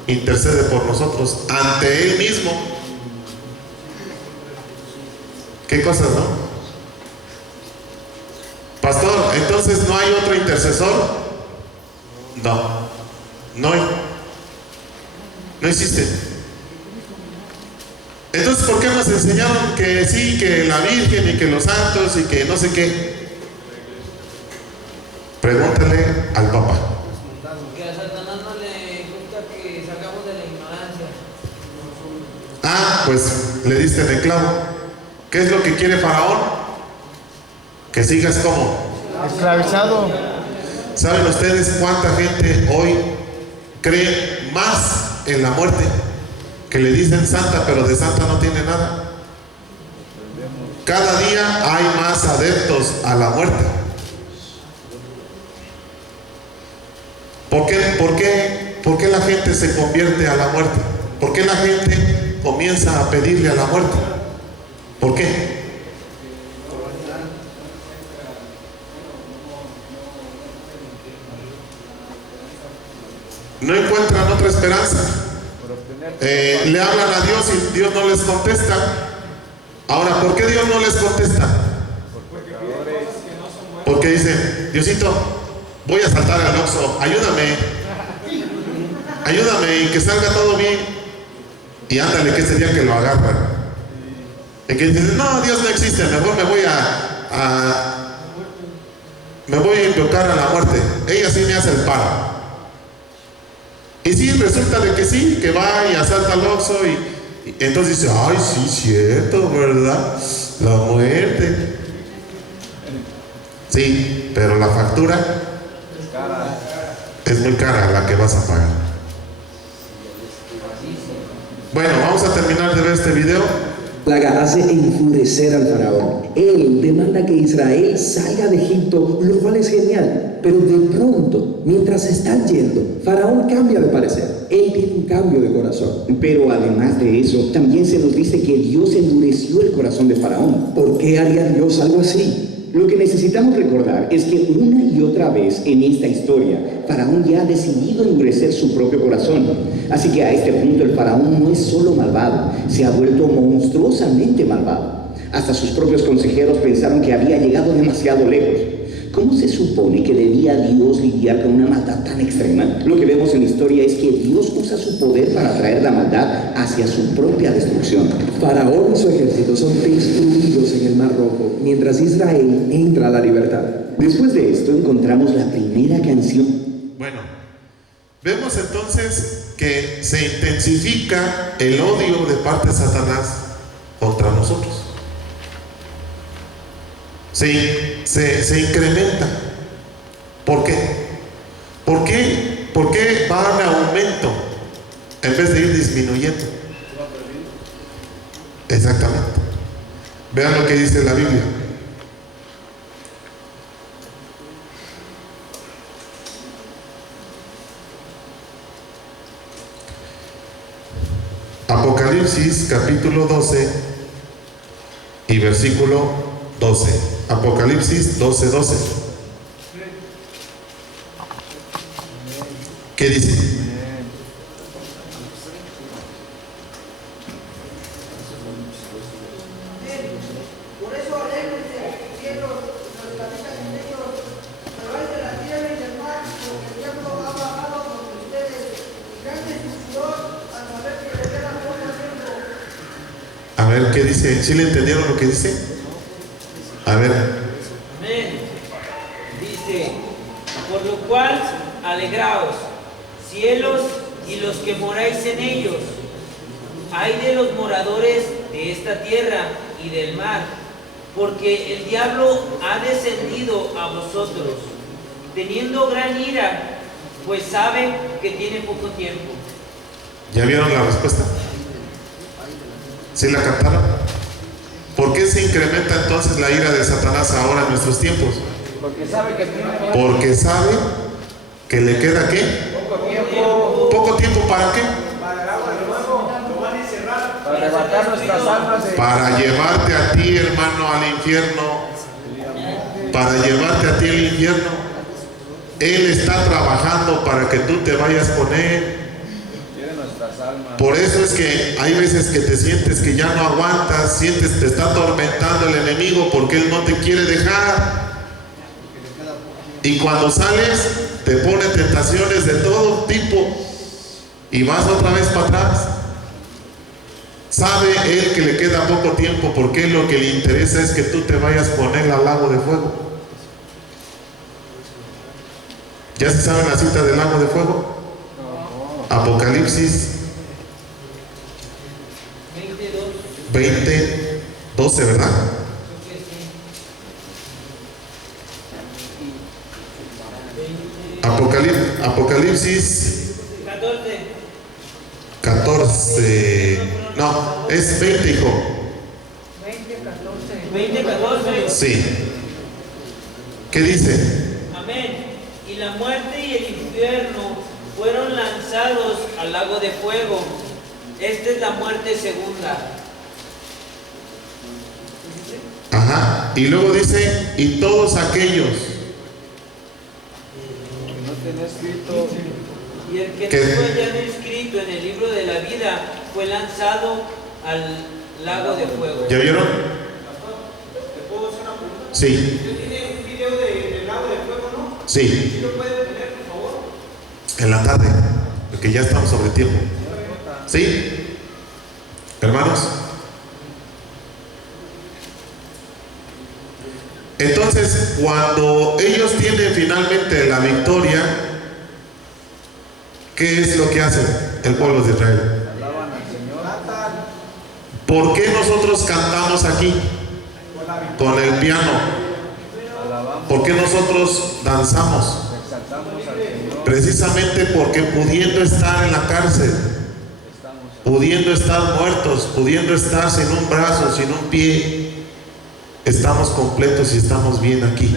Intercede por nosotros ante Él mismo. ¿Qué cosas, no? Pastor, entonces ¿no hay otro intercesor? No hay. No existe. Entonces, ¿por qué nos enseñaron que sí, que la Virgen y que los santos y que no sé qué? Pregúntale al Papa. Porque a Satanás no le gusta que salgamos de la ignorancia. Ah, pues le diste en el clavo. ¿Qué es lo que quiere Faraón? Que sigas como esclavizado. ¿Saben ustedes cuánta gente hoy cree más en la muerte? Que le dicen santa, pero de santa no tiene nada. Cada día hay más adeptos a la muerte. ¿Por qué la gente se convierte a la muerte? ¿Por qué la gente comienza a pedirle a la muerte? ¿Por qué? No encuentran otra esperanza. Le hablan a Dios y Dios no les contesta. Ahora, ¿por qué Dios no les contesta? Porque dicen, Diosito, voy a saltar al Oxxo, ayúdame y que salga todo bien. Y ándale, que ese día que lo agarran. Y que dicen, no, Dios no existe, mejor me voy a invocar a la muerte. Ella sí me hace el paro. Y sí, resulta de que sí, que va y asalta al Oxxo y entonces dice, ay, sí, cierto, ¿verdad? La muerte. Sí, pero la factura es muy cara la que vas a pagar. Bueno, vamos a terminar de ver este video. Plaga hace enfurecer al faraón. Él demanda que Israel salga de Egipto, lo cual es genial. Pero de pronto, mientras están yendo, Faraón cambia de parecer. Él tiene un cambio de corazón. Pero además de eso, también se nos dice que Dios endureció el corazón de Faraón. ¿Por qué haría Dios algo así? Lo que necesitamos recordar es que una y otra vez en esta historia, Faraón ya ha decidido endurecer su propio corazón. Así que a este punto el Faraón no es solo malvado, se ha vuelto monstruosamente malvado. Hasta sus propios consejeros pensaron que había llegado demasiado lejos. ¿Cómo se supone que debía Dios lidiar con una maldad tan extrema? Lo que vemos en la historia es que Dios usa su poder para traer la maldad hacia su propia destrucción. Faraón y su ejército son destruidos en el Mar Rojo, mientras Israel entra a la libertad. Después de esto encontramos la primera canción. Bueno, vemos entonces que se intensifica el odio de parte de Satanás contra nosotros. Se incrementa. ¿Por qué? ¿Por qué va en aumento en vez de ir disminuyendo? Exactamente. Vean lo que dice la Biblia. Apocalipsis capítulo 12 y versículo 12. Apocalipsis 12:12. ¿Qué dice? Por eso alégrense, cielos, los habitan en ellos, reyes de la tierra y del mar, porque el diablo ha bajado sobre ustedes, y grande es su furor al saber que le queda poco tiempo. A ver, ¿qué dice? ¿Sí le entendieron lo que dice? A ver. Amén. Dice, por lo cual, alegraos, cielos y los que moráis en ellos. Ay de los moradores de esta tierra y del mar, porque el diablo ha descendido a vosotros, teniendo gran ira, pues sabe que tiene poco tiempo. ¿Ya vieron la respuesta? ¿Sí la captaron? ¿Por qué se incrementa entonces la ira de Satanás ahora en nuestros tiempos? Porque sabe que tiene Porque sabe que le queda ¿qué? poco tiempo. ¿Poco tiempo para qué? Para el agua de nuevo, lo van a encerrar. Para arrebatar nuestras almas de... Para llevarte a ti, hermano, al infierno. Para llevarte a ti al infierno. Él está trabajando para que tú te vayas con Él. Por eso es que hay veces que te sientes que ya no aguantas, sientes, te está atormentando el enemigo porque él no te quiere dejar. Y cuando sales, te pone tentaciones de todo tipo y vas otra vez para atrás. Sabe él que le queda poco tiempo porque lo que le interesa es que tú te vayas con él al lago de fuego. ¿Ya se sabe la cita del lago de fuego? Apocalipsis 20, 12, ¿verdad? Apocalipsis 14. No, es 20, hijo. 20, 14. Sí. ¿Qué dice? Amén. Y la muerte y el infierno fueron lanzados al lago de fuego. Esta es la muerte segunda. Ajá. Y luego dice, y todos aquellos No tenía escrito. Y el que ¿Qué? no fue hallado inscrito en el libro de la vida fue lanzado al lago de fuego. ¿Ya vieron? ¿Te puedo hacer una pregunta? Sí. Usted tiene un video del lago de fuego, ¿no? Sí. ¿Sí lo puede tener, por favor? En la tarde, porque ya estamos sobre tiempo. ¿Sí? Hermanos. Entonces, cuando ellos tienen finalmente la victoria, ¿qué es lo que hacen el pueblo de Israel? ¿Por qué nosotros cantamos aquí con el piano? ¿Por qué nosotros danzamos? Precisamente porque pudiendo estar en la cárcel, pudiendo estar muertos, pudiendo estar sin un brazo, sin un pie, estamos completos y estamos bien aquí.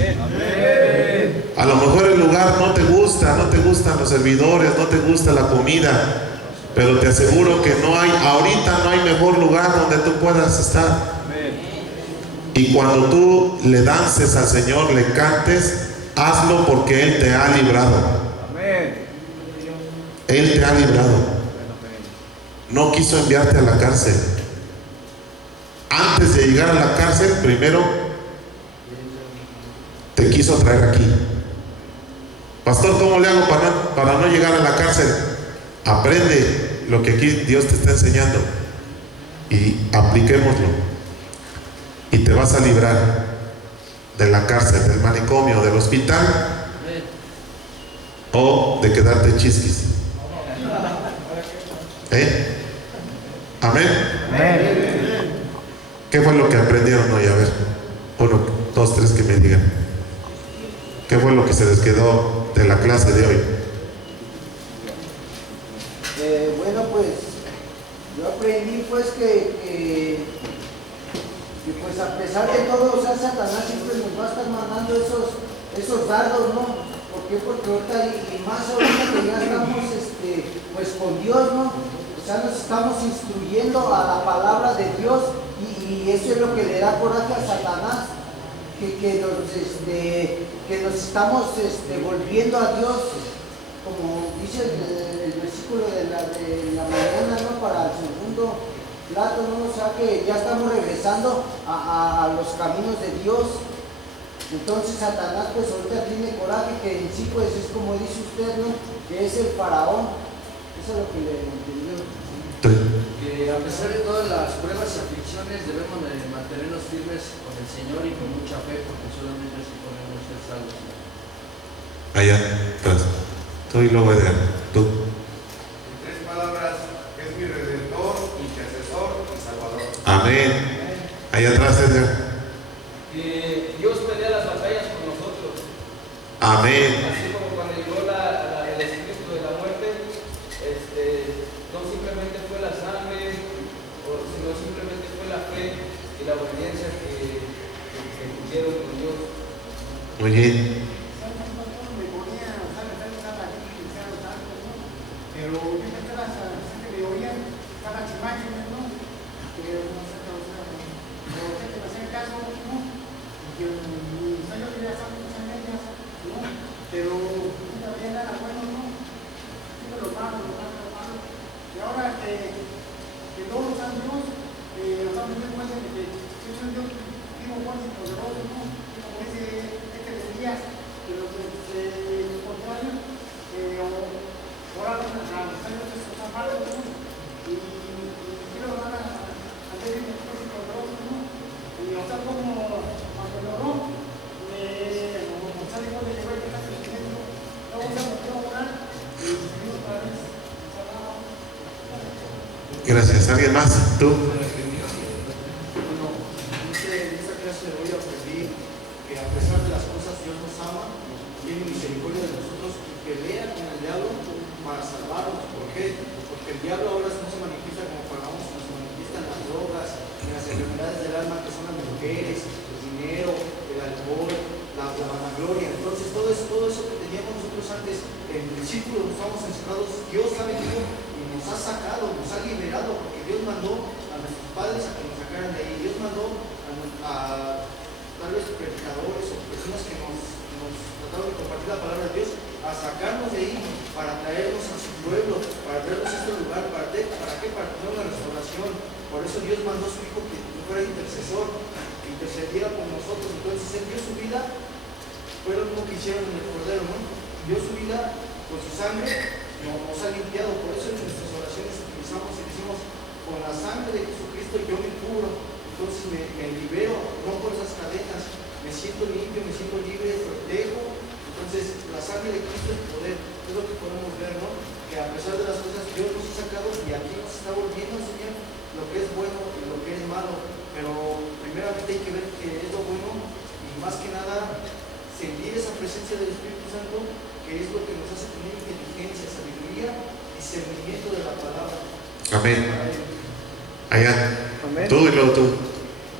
A lo mejor el lugar no te gusta, no te gustan los servidores, no te gusta la comida, pero te aseguro que no hay, ahorita no hay mejor lugar donde tú puedas estar. Y cuando tú le dances al Señor, le cantes, hazlo porque Él te ha librado. Él te ha librado. No quiso enviarte a la cárcel. Antes de llegar a la cárcel, primero te quiso traer aquí. Pastor, ¿cómo le hago para no llegar a la cárcel? Aprende lo que aquí Dios te está enseñando y apliquémoslo. Y te vas a librar de la cárcel, del manicomio, del hospital o de quedarte chisquis. Amén. ¿Qué fue lo que aprendieron hoy? A ver, 1, 2, 3 que me digan. ¿Qué fue lo que se les quedó de la clase de hoy? Bueno, pues yo aprendí pues que pues a pesar de todo, o sea, Satanás siempre nos va a estar mandando esos dardos, ¿no? ¿Por qué? Porque ahorita, y más ahorita que ya estamos pues con Dios, ¿no? O sea, nos estamos instruyendo a la palabra de Dios y eso es lo que le da coraje a Satanás, que nos estamos volviendo a Dios, como dice el versículo de la mañana, ¿no? Para el segundo plato, ¿no? O sea, que ya estamos regresando a los caminos de Dios. Entonces Satanás pues ahorita tiene coraje, que en sí pues es como dice usted, ¿no? Que es el faraón. Eso es lo que le entendió. Que a pesar de todas las pruebas y aflicciones debemos de mantenernos firmes con el Señor y con mucha fe, porque solamente así podemos ser salvos. Allá, atrás. Tú y luego Edgar. Tú. En 3 palabras, es mi redentor, intercesor y salvador. Amén. Allá atrás, Edgar. Que Dios pelea las batallas con nosotros. Amén. Así como cuando llegó el Espíritu la obediencia que tuvieron con Dios. Muy bien. Pero yo pensaba, que me oían, estaban las imágenes, ¿no? Que no sé, pero que me hacían caso, ¿no? Que mis años quería hacer cosas medias, ¿no? Pero no había nada bueno, ¿no? Siempre lo malo. Y ahora que todos los años nos estamos dando cuenta de que yo soy Dios vivo, fuerte y poderoso, ¿no? Como dice de Elías, que los contrarios, ahora los años están malos, ¿no? Y quiero dar a David el fuerte y poderoso, ¿no? Y o sea, como cuando logró, como sale igual de llevar el caso de dentro, luego se volvió a orar y seguimos otra vez. Gracias. ¿Alguien más? ¿Tú? Bueno, en esta clase de hoy aprendí que a pesar de las cosas Dios nos ama, tiene misericordia de nosotros y pelea con el diablo para salvarnos. ¿Por qué? Porque el diablo ahora no se manifiesta como Faraón, sino se manifiesta en las drogas, en las enfermedades del alma que son las mujeres, el dinero, el alcohol, la vanagloria. Entonces todo eso que teníamos nosotros antes en el círculo donde estábamos encerrados, Dios ha venido y nos ha sacado, nos ha liberado, porque Dios mandó a nuestros padres a que nos sacaran de ahí. Dios mandó a tal vez predicadores o personas que nos trataron de compartir la palabra de Dios a sacarnos de ahí para traernos a su pueblo, para traernos a este lugar. ¿Para qué? Para tener una restauración. Por eso Dios mandó a su Hijo que fuera intercesor, que intercediera por nosotros. Entonces Él dio su vida, fue lo mismo que hicieron en el Cordero, ¿no? Dio su vida con su sangre, nos ha limpiado. Por eso en nuestras oraciones utilizamos y decimos, con la sangre de Jesucristo yo me cubro. Entonces me libero, rompo esas cadenas, me siento limpio, me siento libre, protejo. Entonces la sangre de Cristo es poder, es lo que podemos ver, ¿no? Que a pesar de las cosas Dios nos ha sacado y aquí nos está volviendo a enseñar lo que es bueno y lo que es malo. Pero primeramente hay que ver que es lo bueno y más que nada sentir esa presencia del Espíritu Santo, que es lo que nos hace tener inteligencia, sabiduría, discernimiento de la palabra. Amén. Allá. Amén. Tú y luego tú.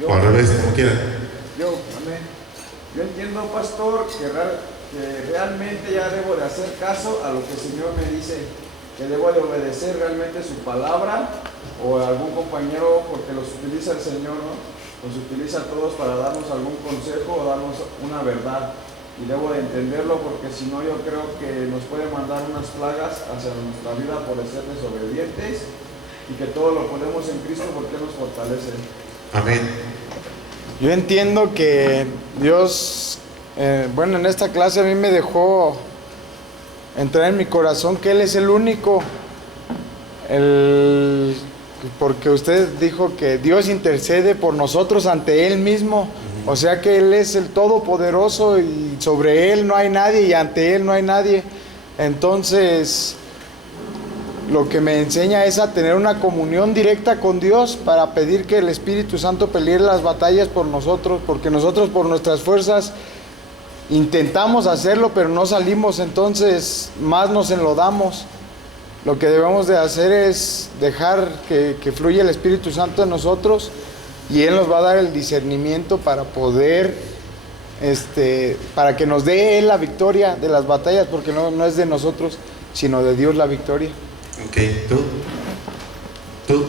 O al revés, como quieran. Amén. Yo entiendo, pastor, que realmente ya debo de hacer caso a lo que el Señor me dice, que debo de obedecer realmente su palabra o a algún compañero, porque los utiliza el Señor, ¿no? Los utiliza a todos para darnos algún consejo o darnos una verdad. Y debo de entenderlo, porque si no yo creo que nos puede mandar unas plagas hacia nuestra vida por ser desobedientes, y que todo lo ponemos en Cristo porque nos fortalece. Amén. Yo entiendo que Dios, en esta clase a mí me dejó entrar en mi corazón que Él es el único, porque usted dijo que Dios intercede por nosotros ante Él mismo, o sea que Él es el Todopoderoso y sobre Él no hay nadie y ante Él no hay nadie. Entonces lo que me enseña es a tener una comunión directa con Dios para pedir que el Espíritu Santo pelee las batallas por nosotros, porque nosotros por nuestras fuerzas intentamos hacerlo, pero no salimos, entonces más nos enlodamos. Lo que debemos de hacer es dejar que fluya el Espíritu Santo en nosotros y Él nos va a dar el discernimiento para poder, para que nos dé Él la victoria de las batallas, porque no es de nosotros, sino de Dios la victoria. Ok, ¿tú? Nos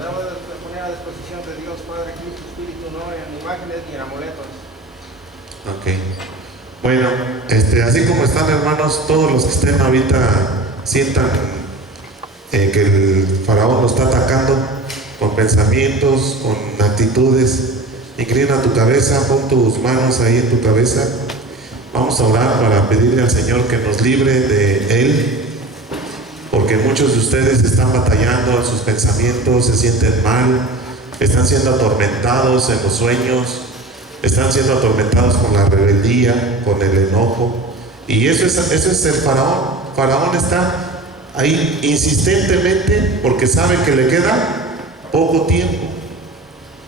debemos de poner a disposición de Dios, Padre, Cristo, Espíritu, no en imágenes ni en amuletos. Ok. Bueno, así como están, hermanos, todos los que estén ahorita sientan que el faraón nos está atacando con pensamientos, con actitudes. Inclina tu cabeza, pon tus manos ahí en tu cabeza. Vamos a orar para pedirle al Señor que nos libre de Él, porque muchos de ustedes están batallando en sus pensamientos, se sienten mal, están siendo atormentados en los sueños, están siendo atormentados con la rebeldía, con el enojo, y eso es el faraón. Faraón está ahí insistentemente porque sabe que le queda poco tiempo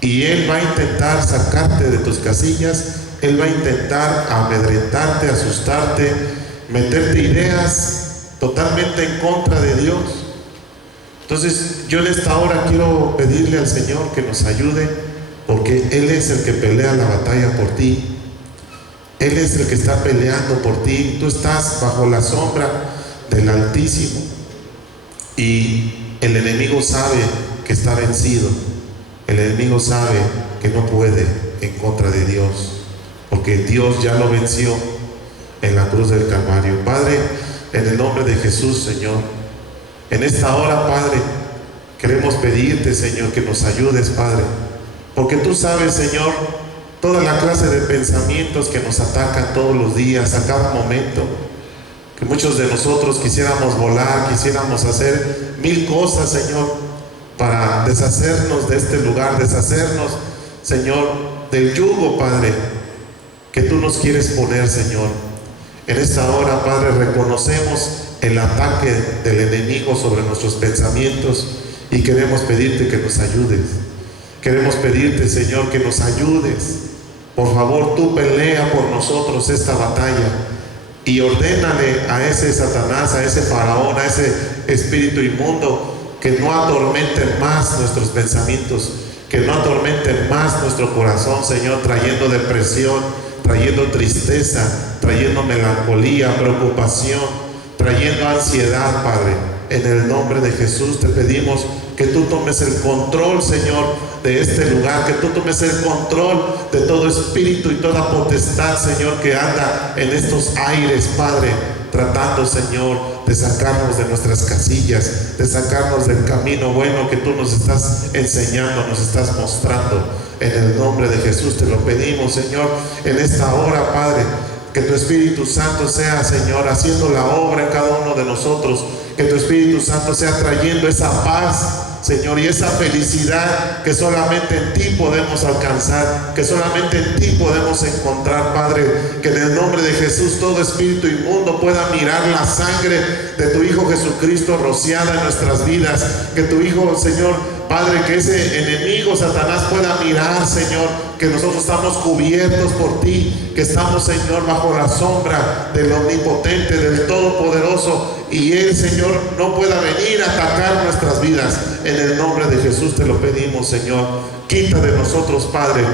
y él va a intentar sacarte de tus casillas, él va a intentar amedrentarte, asustarte, meterte ideas totalmente en contra de Dios. Entonces yo en esta hora quiero pedirle al Señor que nos ayude, porque Él es el que pelea la batalla por ti. Él es el que está peleando por ti. Tú estás bajo la sombra del Altísimo y el enemigo sabe que está vencido. El enemigo sabe que no puede en contra de Dios, porque Dios ya lo venció en la cruz del Calvario. Padre, en el nombre de Jesús, Señor, en esta hora, Padre, queremos pedirte, Señor, que nos ayudes, Padre, porque tú sabes, Señor, toda la clase de pensamientos que nos atacan todos los días, a cada momento, que muchos de nosotros quisiéramos volar, quisiéramos hacer mil cosas, Señor, para deshacernos de este lugar, deshacernos, Señor, del yugo, Padre, que tú nos quieres poner, Señor. En esta hora, Padre, reconocemos el ataque del enemigo sobre nuestros pensamientos y queremos pedirte que nos ayudes. Queremos pedirte, Señor, que nos ayudes. Por favor, tú pelea por nosotros esta batalla y ordénale a ese Satanás, a ese faraón, a ese espíritu inmundo, que no atormenten más nuestros pensamientos, que no atormenten más nuestro corazón, Señor, trayendo depresión, trayendo tristeza, trayendo melancolía, preocupación, trayendo ansiedad, Padre. En el nombre de Jesús te pedimos que tú tomes el control, Señor, de este lugar, que tú tomes el control de todo espíritu y toda potestad, Señor, que anda en estos aires, Padre, tratando, Señor, de sacarnos de nuestras casillas, de sacarnos del camino bueno que tú nos estás enseñando, nos estás mostrando. En el nombre de Jesús te lo pedimos, Señor, en esta hora, Padre, que tu Espíritu Santo sea, Señor, haciendo la obra en cada uno de nosotros, que tu Espíritu Santo sea trayendo esa paz, Señor, y esa felicidad que solamente en ti podemos alcanzar, que solamente en ti podemos encontrar, Padre. Que en el nombre de Jesús todo espíritu inmundo pueda mirar la sangre de tu Hijo Jesucristo rociada en nuestras vidas, que tu Hijo, Señor, Padre, que ese enemigo Satanás pueda mirar, Señor, que nosotros estamos cubiertos por ti, que estamos, Señor, bajo la sombra del Omnipotente, del Todopoderoso, y Él, Señor, no pueda venir a atacar nuestras vidas. En el nombre de Jesús te lo pedimos, Señor. Quita de nosotros, Padre,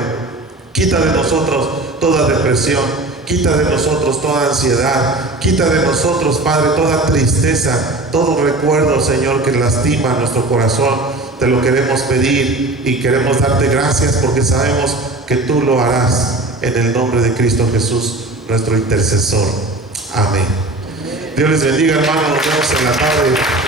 quita de nosotros toda depresión, quita de nosotros toda ansiedad, quita de nosotros, Padre, toda tristeza, todo recuerdo, Señor, que lastima nuestro corazón. Te lo queremos pedir y queremos darte gracias porque sabemos que tú lo harás, en el nombre de Cristo Jesús, nuestro intercesor. Amén. Dios les bendiga, hermanos. Nos vemos en la tarde.